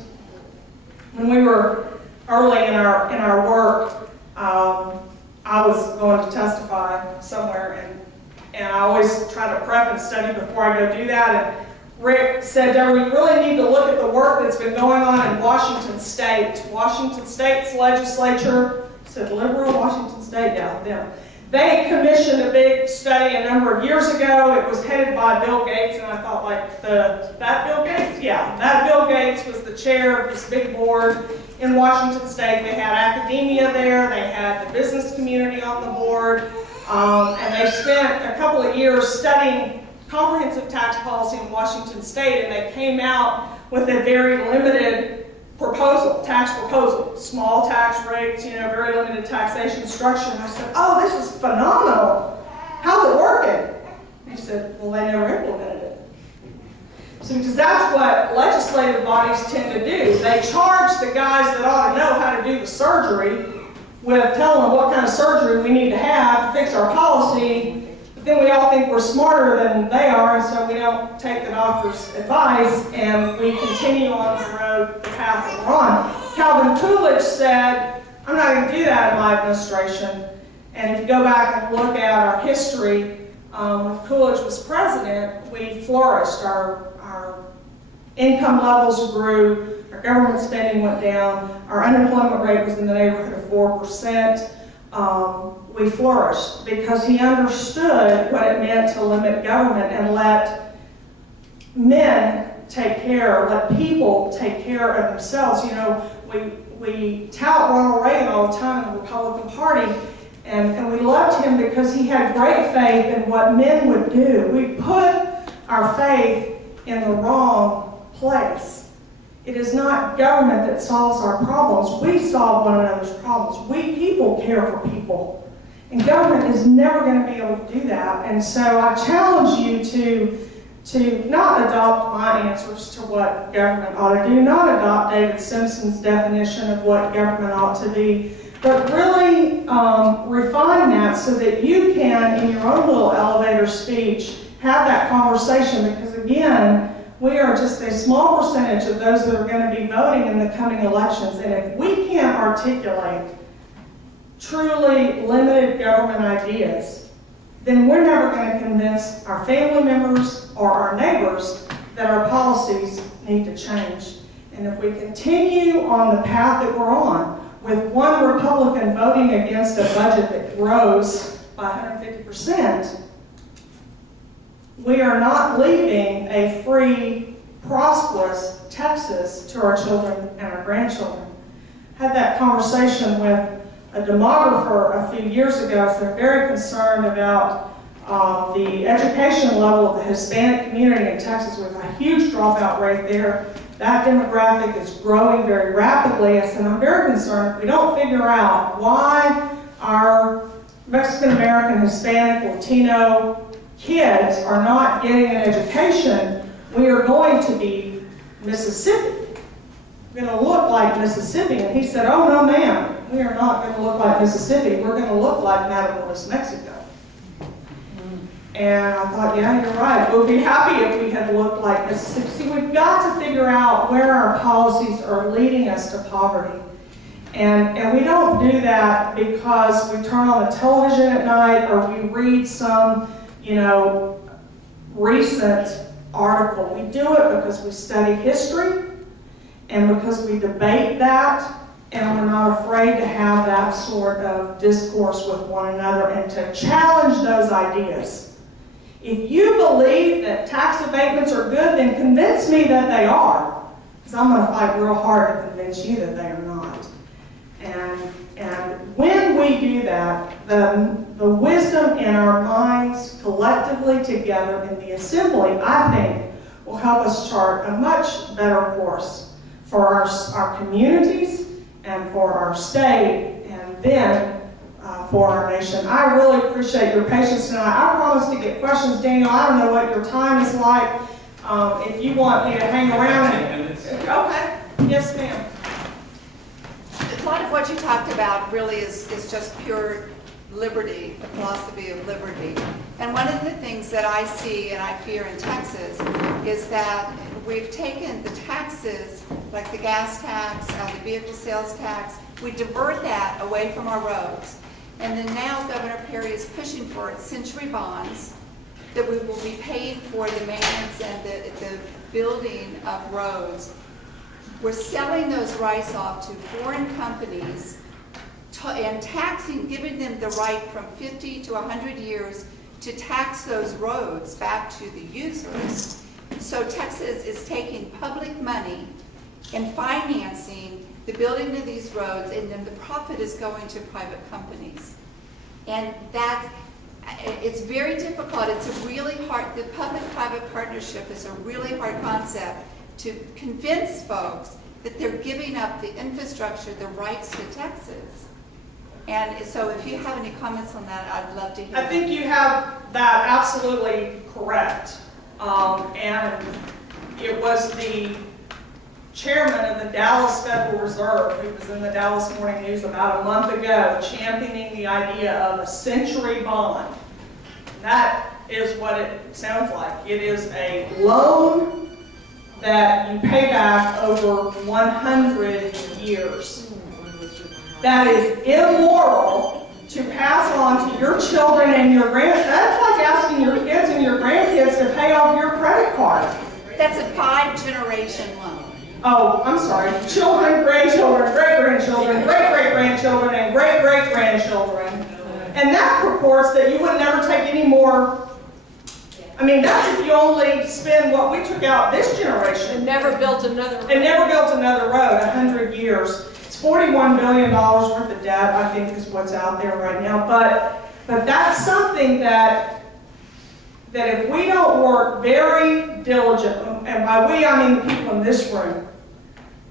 When we were early in our work, I was going to testify somewhere, and I always try to prep and study before I go do that. And Rick said, Debra, you really need to look at the work that's been going on in Washington State. Washington State's legislature, said liberal Washington State, yeah, them. They commissioned a big study a number of years ago. It was headed by Bill Gates, and I thought, like, that Bill Gates? Yeah, that Bill Gates was the chair of this big board in Washington State. They had academia there, they had the business community on the board, and they spent a couple of years studying comprehensive tax policy in Washington State, and they came out with a very limited proposal, tax proposal, small tax rates, very limited taxation structure. And I said, oh, this is phenomenal. How's it working? And he said, well, they never implemented it. So because that's what legislative bodies tend to do. They charge the guys that ought to know how to do the surgery with telling them what kind of surgery we need to have to fix our policy. But then we all think we're smarter than they are, and so we don't take the doctor's advice, and we continue on the road, the path that we're on. Calvin Coolidge said, I'm not going to do that in my administration. And if you go back and look at our history, when Coolidge was president, we flourished. Our income levels grew, our government spending went down, our unemployment rate was in the neighborhood of 4%. We flourished because he understood what it meant to limit government and let men take care, let people take care of themselves. We tout Ronald Reagan all the time in the Republican Party, and we loved him because he had great faith in what men would do. We put our faith in the wrong place. It is not government that solves our problems. We solve one another's problems. We people care for people. And government is never going to be able to do that. And so I challenge you to not adopt my answers to what government ought to do, not adopt David Simpson's definition of what government ought to be, but really refine that so that you can, in your own little elevator speech, have that conversation. Because again, we are just a small percentage of those that are going to be voting in the coming elections. And if we can't articulate truly limited government ideas, then we're never going to convince our family members or our neighbors that our policies need to change. And if we continue on the path that we're on, with one Republican voting against a budget that grows by 150%, we are not leaving a free, prosperous Texas to our children and our grandchildren. I had that conversation with a demographer a few years ago. So I'm very concerned about the education level of the Hispanic community in Texas. We have a huge dropout rate there. That demographic is growing very rapidly. And I'm very concerned if we don't figure out why our Mexican American, Hispanic, Latino kids are not getting an education, we are going to be Mississippi. We're going to look like Mississippi. And he said, oh, no, ma'am, we are not going to look like Mississippi. We're going to look like Matamoros, Mexico. And I thought, yeah, you're right. We'll be happy if we had looked like Mississippi. See, we've got to figure out where our policies are leading us to poverty. And we don't do that because we turn on the television at night or we read some, recent article. We do it because we study history and because we debate that, and we're not afraid to have that sort of discourse with one another and to challenge those ideas. If you believe that tax abatements are good, then convince me that they are, because I'm going to fight real hard to convince you that they are not. And when we do that, the wisdom in our minds collectively together in the assembly, I think, will help us chart a much better course for our communities and for our state, and then for our nation. I really appreciate your patience tonight. I promise to get questions. Daniel, I don't know what your time is like. If you want me to hang around. Okay. Yes, ma'am. A lot of what you talked about really is just pure liberty, the philosophy of liberty. And one of the things that I see and I fear in Texas is that we've taken the taxes, like the gas tax, the vehicle sales tax, we divert that away from our roads. And then now Governor Perry is pushing for century bonds that we will be paid for the maintenance and the building of roads. We're selling those rights off to foreign companies and taxing, giving them the right from 50 to 100 years to tax those roads back to the users. So Texas is taking public money and financing the building of these roads, and then the profit is going to private companies. And it's very difficult. It's a really hard, the public-private partnership is a really hard concept to convince folks that they're giving up the infrastructure, the rights to Texas. And so if you have any comments on that, I'd love to hear. I think you have that absolutely correct. And it was the chairman of the Dallas Federal Reserve who was in the Dallas Morning News about a month ago championing the idea of a century bond. That is what it sounds like. It is a loan that you pay back over 100 years. That is immoral to pass on to your children and your grandkids. That's like asking your kids and your grandkids to pay off your credit card. That's a 5-generation loan. Oh, I'm sorry. Children, grandchildren, great-grandchildren, great-great-grandchildren, and great-great-grandchildren. And that purports that you would never take any more. I mean, that's if you only spend what we took out this generation. And never built another road. And never built another road, 100 years. It's $41 billion worth of debt, I think, is what's out there right now. But that's something that if we don't work very diligently, and by we, I mean the people in this room,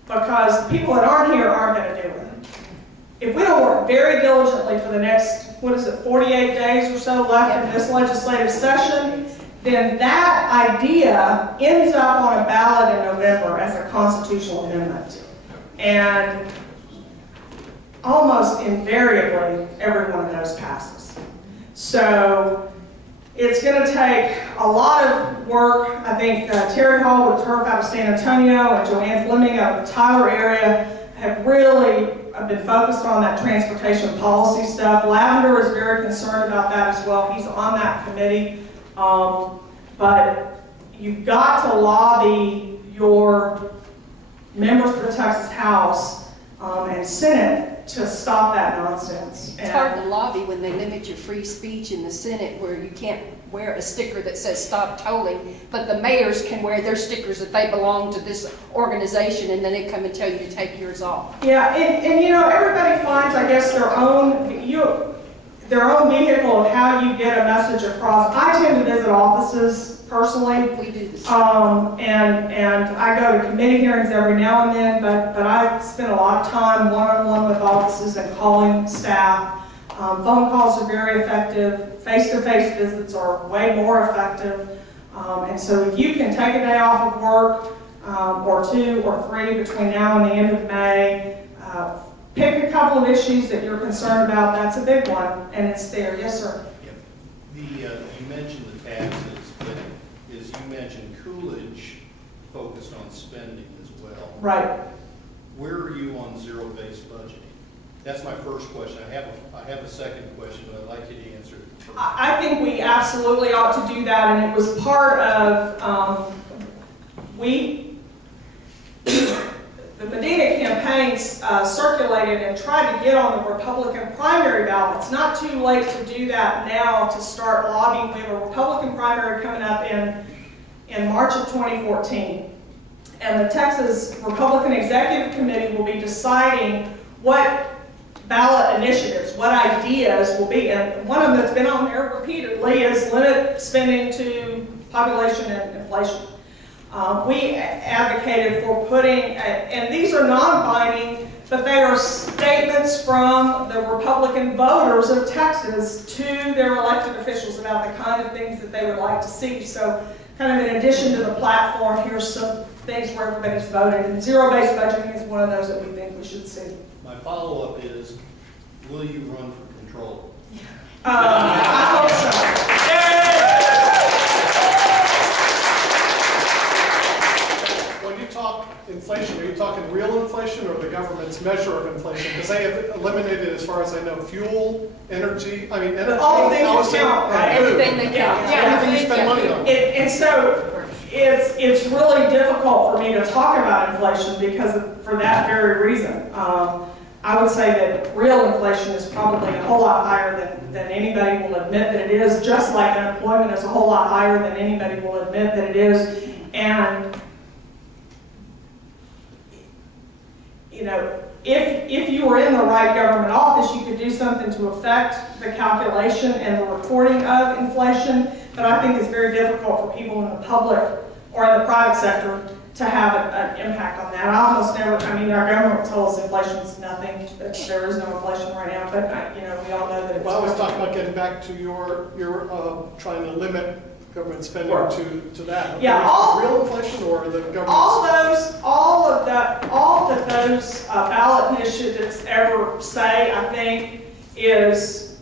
because the people that aren't here aren't going to do it. If we don't work very diligently for the next, 48 days or so left in this legislative session, then that idea ends up on a ballot in November as a constitutional amendment. And almost invariably, every one of those passes. So it's going to take a lot of work. I think Terry Hall with Turf out of San Antonio and Joanne Fleming out of the Tyler area have really been focused on that transportation policy stuff. Lavender is very concerned about that as well. He's on that committee. But you've got to lobby your members of the Texas House and Senate to stop that nonsense. It's hard to lobby when they limit your free speech in the Senate, where you can't wear a sticker that says stop tolling, but the mayors can wear their stickers that they belong to this organization, and then they come and tell you to take yours off. Yeah, and you know, everybody finds, I guess, their own vehicle of how you get a message across. I tend to visit offices personally. We do this. And I go to committee hearings every now and then, but I spend a lot of time one-on-one with offices and calling staff. Phone calls are very effective. Face-to-face visits are way more effective. And so if you can take a day off of work, or 2 or 3 between now and the end of May, pick a couple of issues that you're concerned about. That's a big one, and it's there. Yes, sir. Yep. You mentioned the taxes, but as you mentioned, Coolidge focused on spending as well. Right. Where are you on zero-based budgeting? That's my first question. I have a second question, but I'd like you to answer it first. I think we absolutely ought to do that, and it was part of, the Medina campaigns circulated and tried to get on the Republican primary ballot. It's not too late to do that now, to start lobbying. We have a Republican primary coming up in March of 2014. And the Texas Republican Executive Committee will be deciding what ballot initiatives, what ideas will be. And one of them that's been on there repeatedly is limit spending to population and inflation. We advocated for putting, and these are non-binding, but they are statements from the Republican voters of Texas to their elected officials about the kind of things that they would like to see. So kind of in addition to the platform, here's some things where everybody's voted, and zero-based budgeting is one of those that we think we should see. My follow-up is, will you run for control? I hope so. When you talk inflation, are you talking real inflation or the government's measure of inflation? Because they have eliminated, as far as I know, fuel, energy, energy, All the things that housing, count, right? and food. Everything that counts. Everything you spend money on. And so it's really difficult for me to talk about inflation because for that very reason. I would say that real inflation is probably a whole lot higher than anybody will admit that it is, just like unemployment is a whole lot higher than anybody will admit that it is. And if you were in the right government office, you could do something to affect the calculation and the reporting of inflation, but I think it's very difficult for people in the public or in the private sector to have an impact on that. I almost never, our government tells us inflation is nothing, that there is no inflation right now, but we all know that it's. Well, I was talking about getting back to your trying to limit government spending Right. to that. Yeah, real inflation or the government. All that those ballot initiatives ever say, I think, is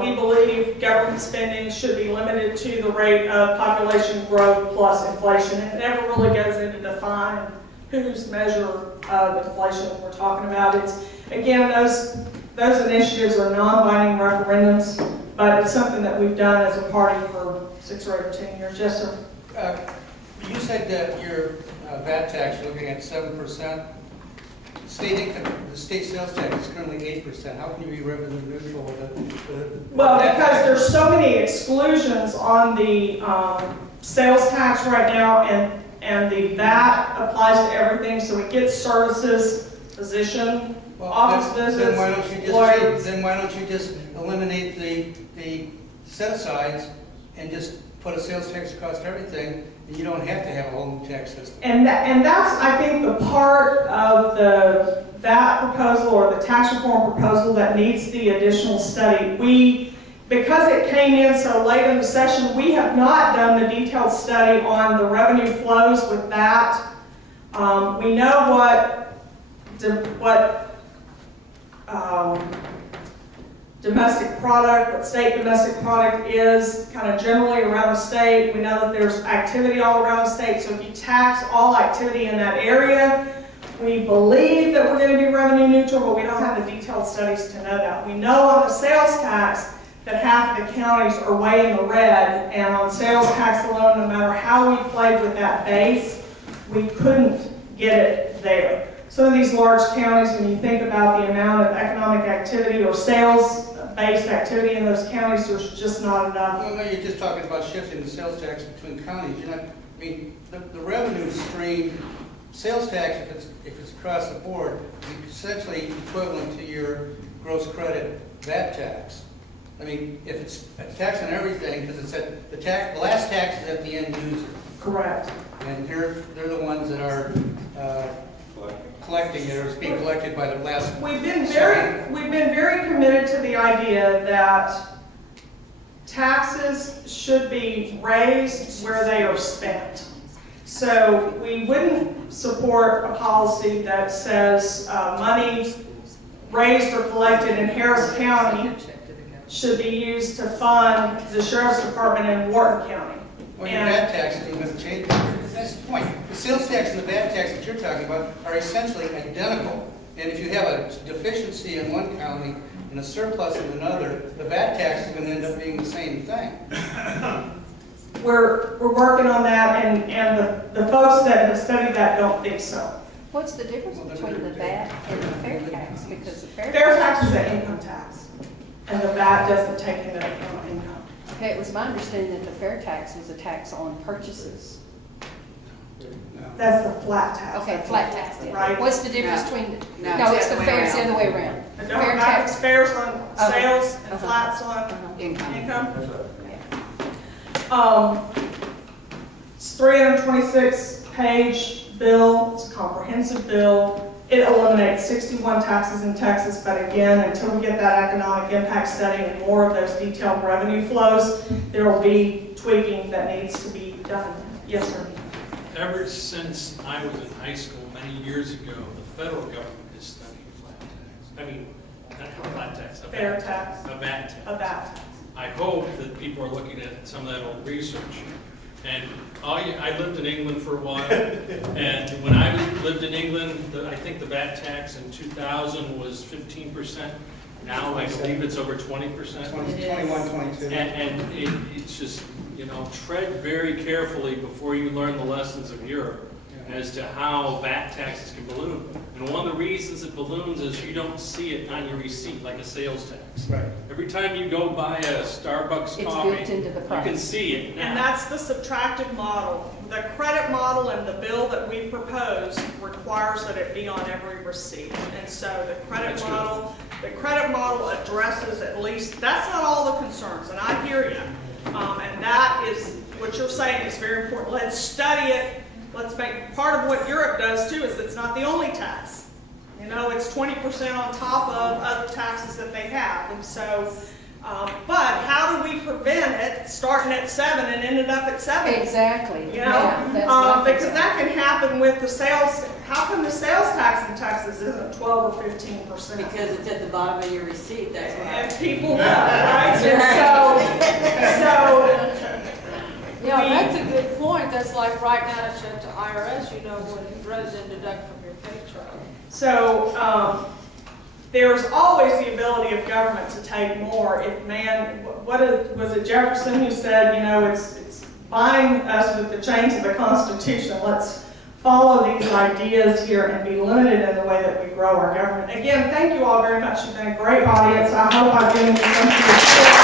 we believe government spending should be limited to the rate of population growth plus inflation. And it never really goes into define whose measure of inflation we're talking about. It's, again, those initiatives are non-binding referendums, but it's something that we've done as a party for 6 or 8 or 10 years. Yes, sir. You said that your VAT tax, you're looking at 7%. The state sales tax is currently 8%. How can you be revenue neutral with it? Well, because there's so many exclusions on the sales tax right now, and the VAT applies to everything, so it gets services, physician, office visits, Then why don't you just eliminate the set-asides and just put a sales tax across everything, and you don't have to have a whole new tax system? And that's, I think, the part of the VAT proposal or the tax reform proposal that needs the additional study. Because it came in so late in the session, we have not done the detailed study on the revenue flows with that. We know what domestic product, what state domestic product is kind of generally around the state. We know that there's activity all around the state, so if you tax all activity in that area, we believe that we're going to be revenue neutral, but we don't have the detailed studies to know that. We know on the sales tax that half of the counties are way in the red, and on sales tax alone, no matter how we played with that base, we couldn't get it there. Some of these large counties, when you think about the amount of economic activity or sales-based activity in those counties, there's just not enough. Well, no, you're just talking about shifting the sales tax between counties. You're not, the revenue stream, sales tax, if it's across the board, is essentially equivalent to your gross credit VAT tax. If it's a tax on everything, because it's at the last tax is at the end user. Correct. And they're the ones that are collecting it, or it's being collected by the last. We've been very committed to the idea that taxes should be raised where they are spent. So we wouldn't support a policy that says money raised or collected in Harris County should be used to fund the Sheriff's Department in Wharton County. Well, your VAT tax isn't going to change. That's the point. The sales tax and the VAT tax that you're talking about are essentially identical And if you have a deficiency in one county and a surplus in another, the VAT tax is going to end up being the same thing. We're working on that, and the folks that have studied that don't think so. What's the difference between the VAT and the fair tax? Because the fair Fair tax is an income tax, and the VAT doesn't take into account income. Okay, it was my understanding that the fair tax was a tax on purchases. That's the flat tax. Okay, flat tax then. Right. What's the difference No. between, No, no, it's it's the the other fair, way it's the around. other way around. It Fair don't matter, it's tax, fairs on Okay. sales and Uh-huh. flats on Income. income. yeah. It's 326-page bill, it's a comprehensive bill. It eliminates 61 taxes in Texas, but again, until we get that economic impact study and more of those detailed revenue flows, there will be tweaking that needs to be done. Yes, sir. Ever since I was in high school many years ago, the federal government has studied flat tax. I mean, not flat tax, a Fair VAT tax, A VAT tax. a VAT tax. I hope that people are looking at some of that old research. And I lived in England for a while, and when I lived in England, I think the VAT tax in 2000 was 15%. Now I believe it's over 20%. 21, 22. And it's just, you know, tread very carefully before you learn the lessons of Europe as to how VAT taxes can balloon. And one of the reasons it balloons is you don't see it on your receipt like a sales tax. Right. Every time you go buy a Starbucks It's coffee, built into the you price. can see it And now. that's the subtractive model. The credit model and the bill that we propose requires that it be on every receipt. And so the That's good. credit model addresses at least, that's not all the concerns, and I hear you. And that is, what you're saying is very important. Let's study it. Let's make, part of what Europe does too is it's not the only tax. You know, it's 20% on top of other taxes that they have. And so, but how do we prevent it starting at 7 and ending up at 7? Exactly. You Yeah, know, that's my because concern. that can happen with the sales. How come the sales tax in Texas isn't 12 or 15%? Because it's at the bottom of your receipt, that's why. And people know, right? And so Yeah, that's a good point. That's like right now at the IRS, you know, what resident deduct from your paycheck. So, there's always the ability of government to take more if was it Jefferson who said, you know, it's binding us with the chains of the Constitution. Let's follow these ideas here and be limited in the way that we grow our government. Again, thank you all very much. You've been a great audience. I hope I've given you something to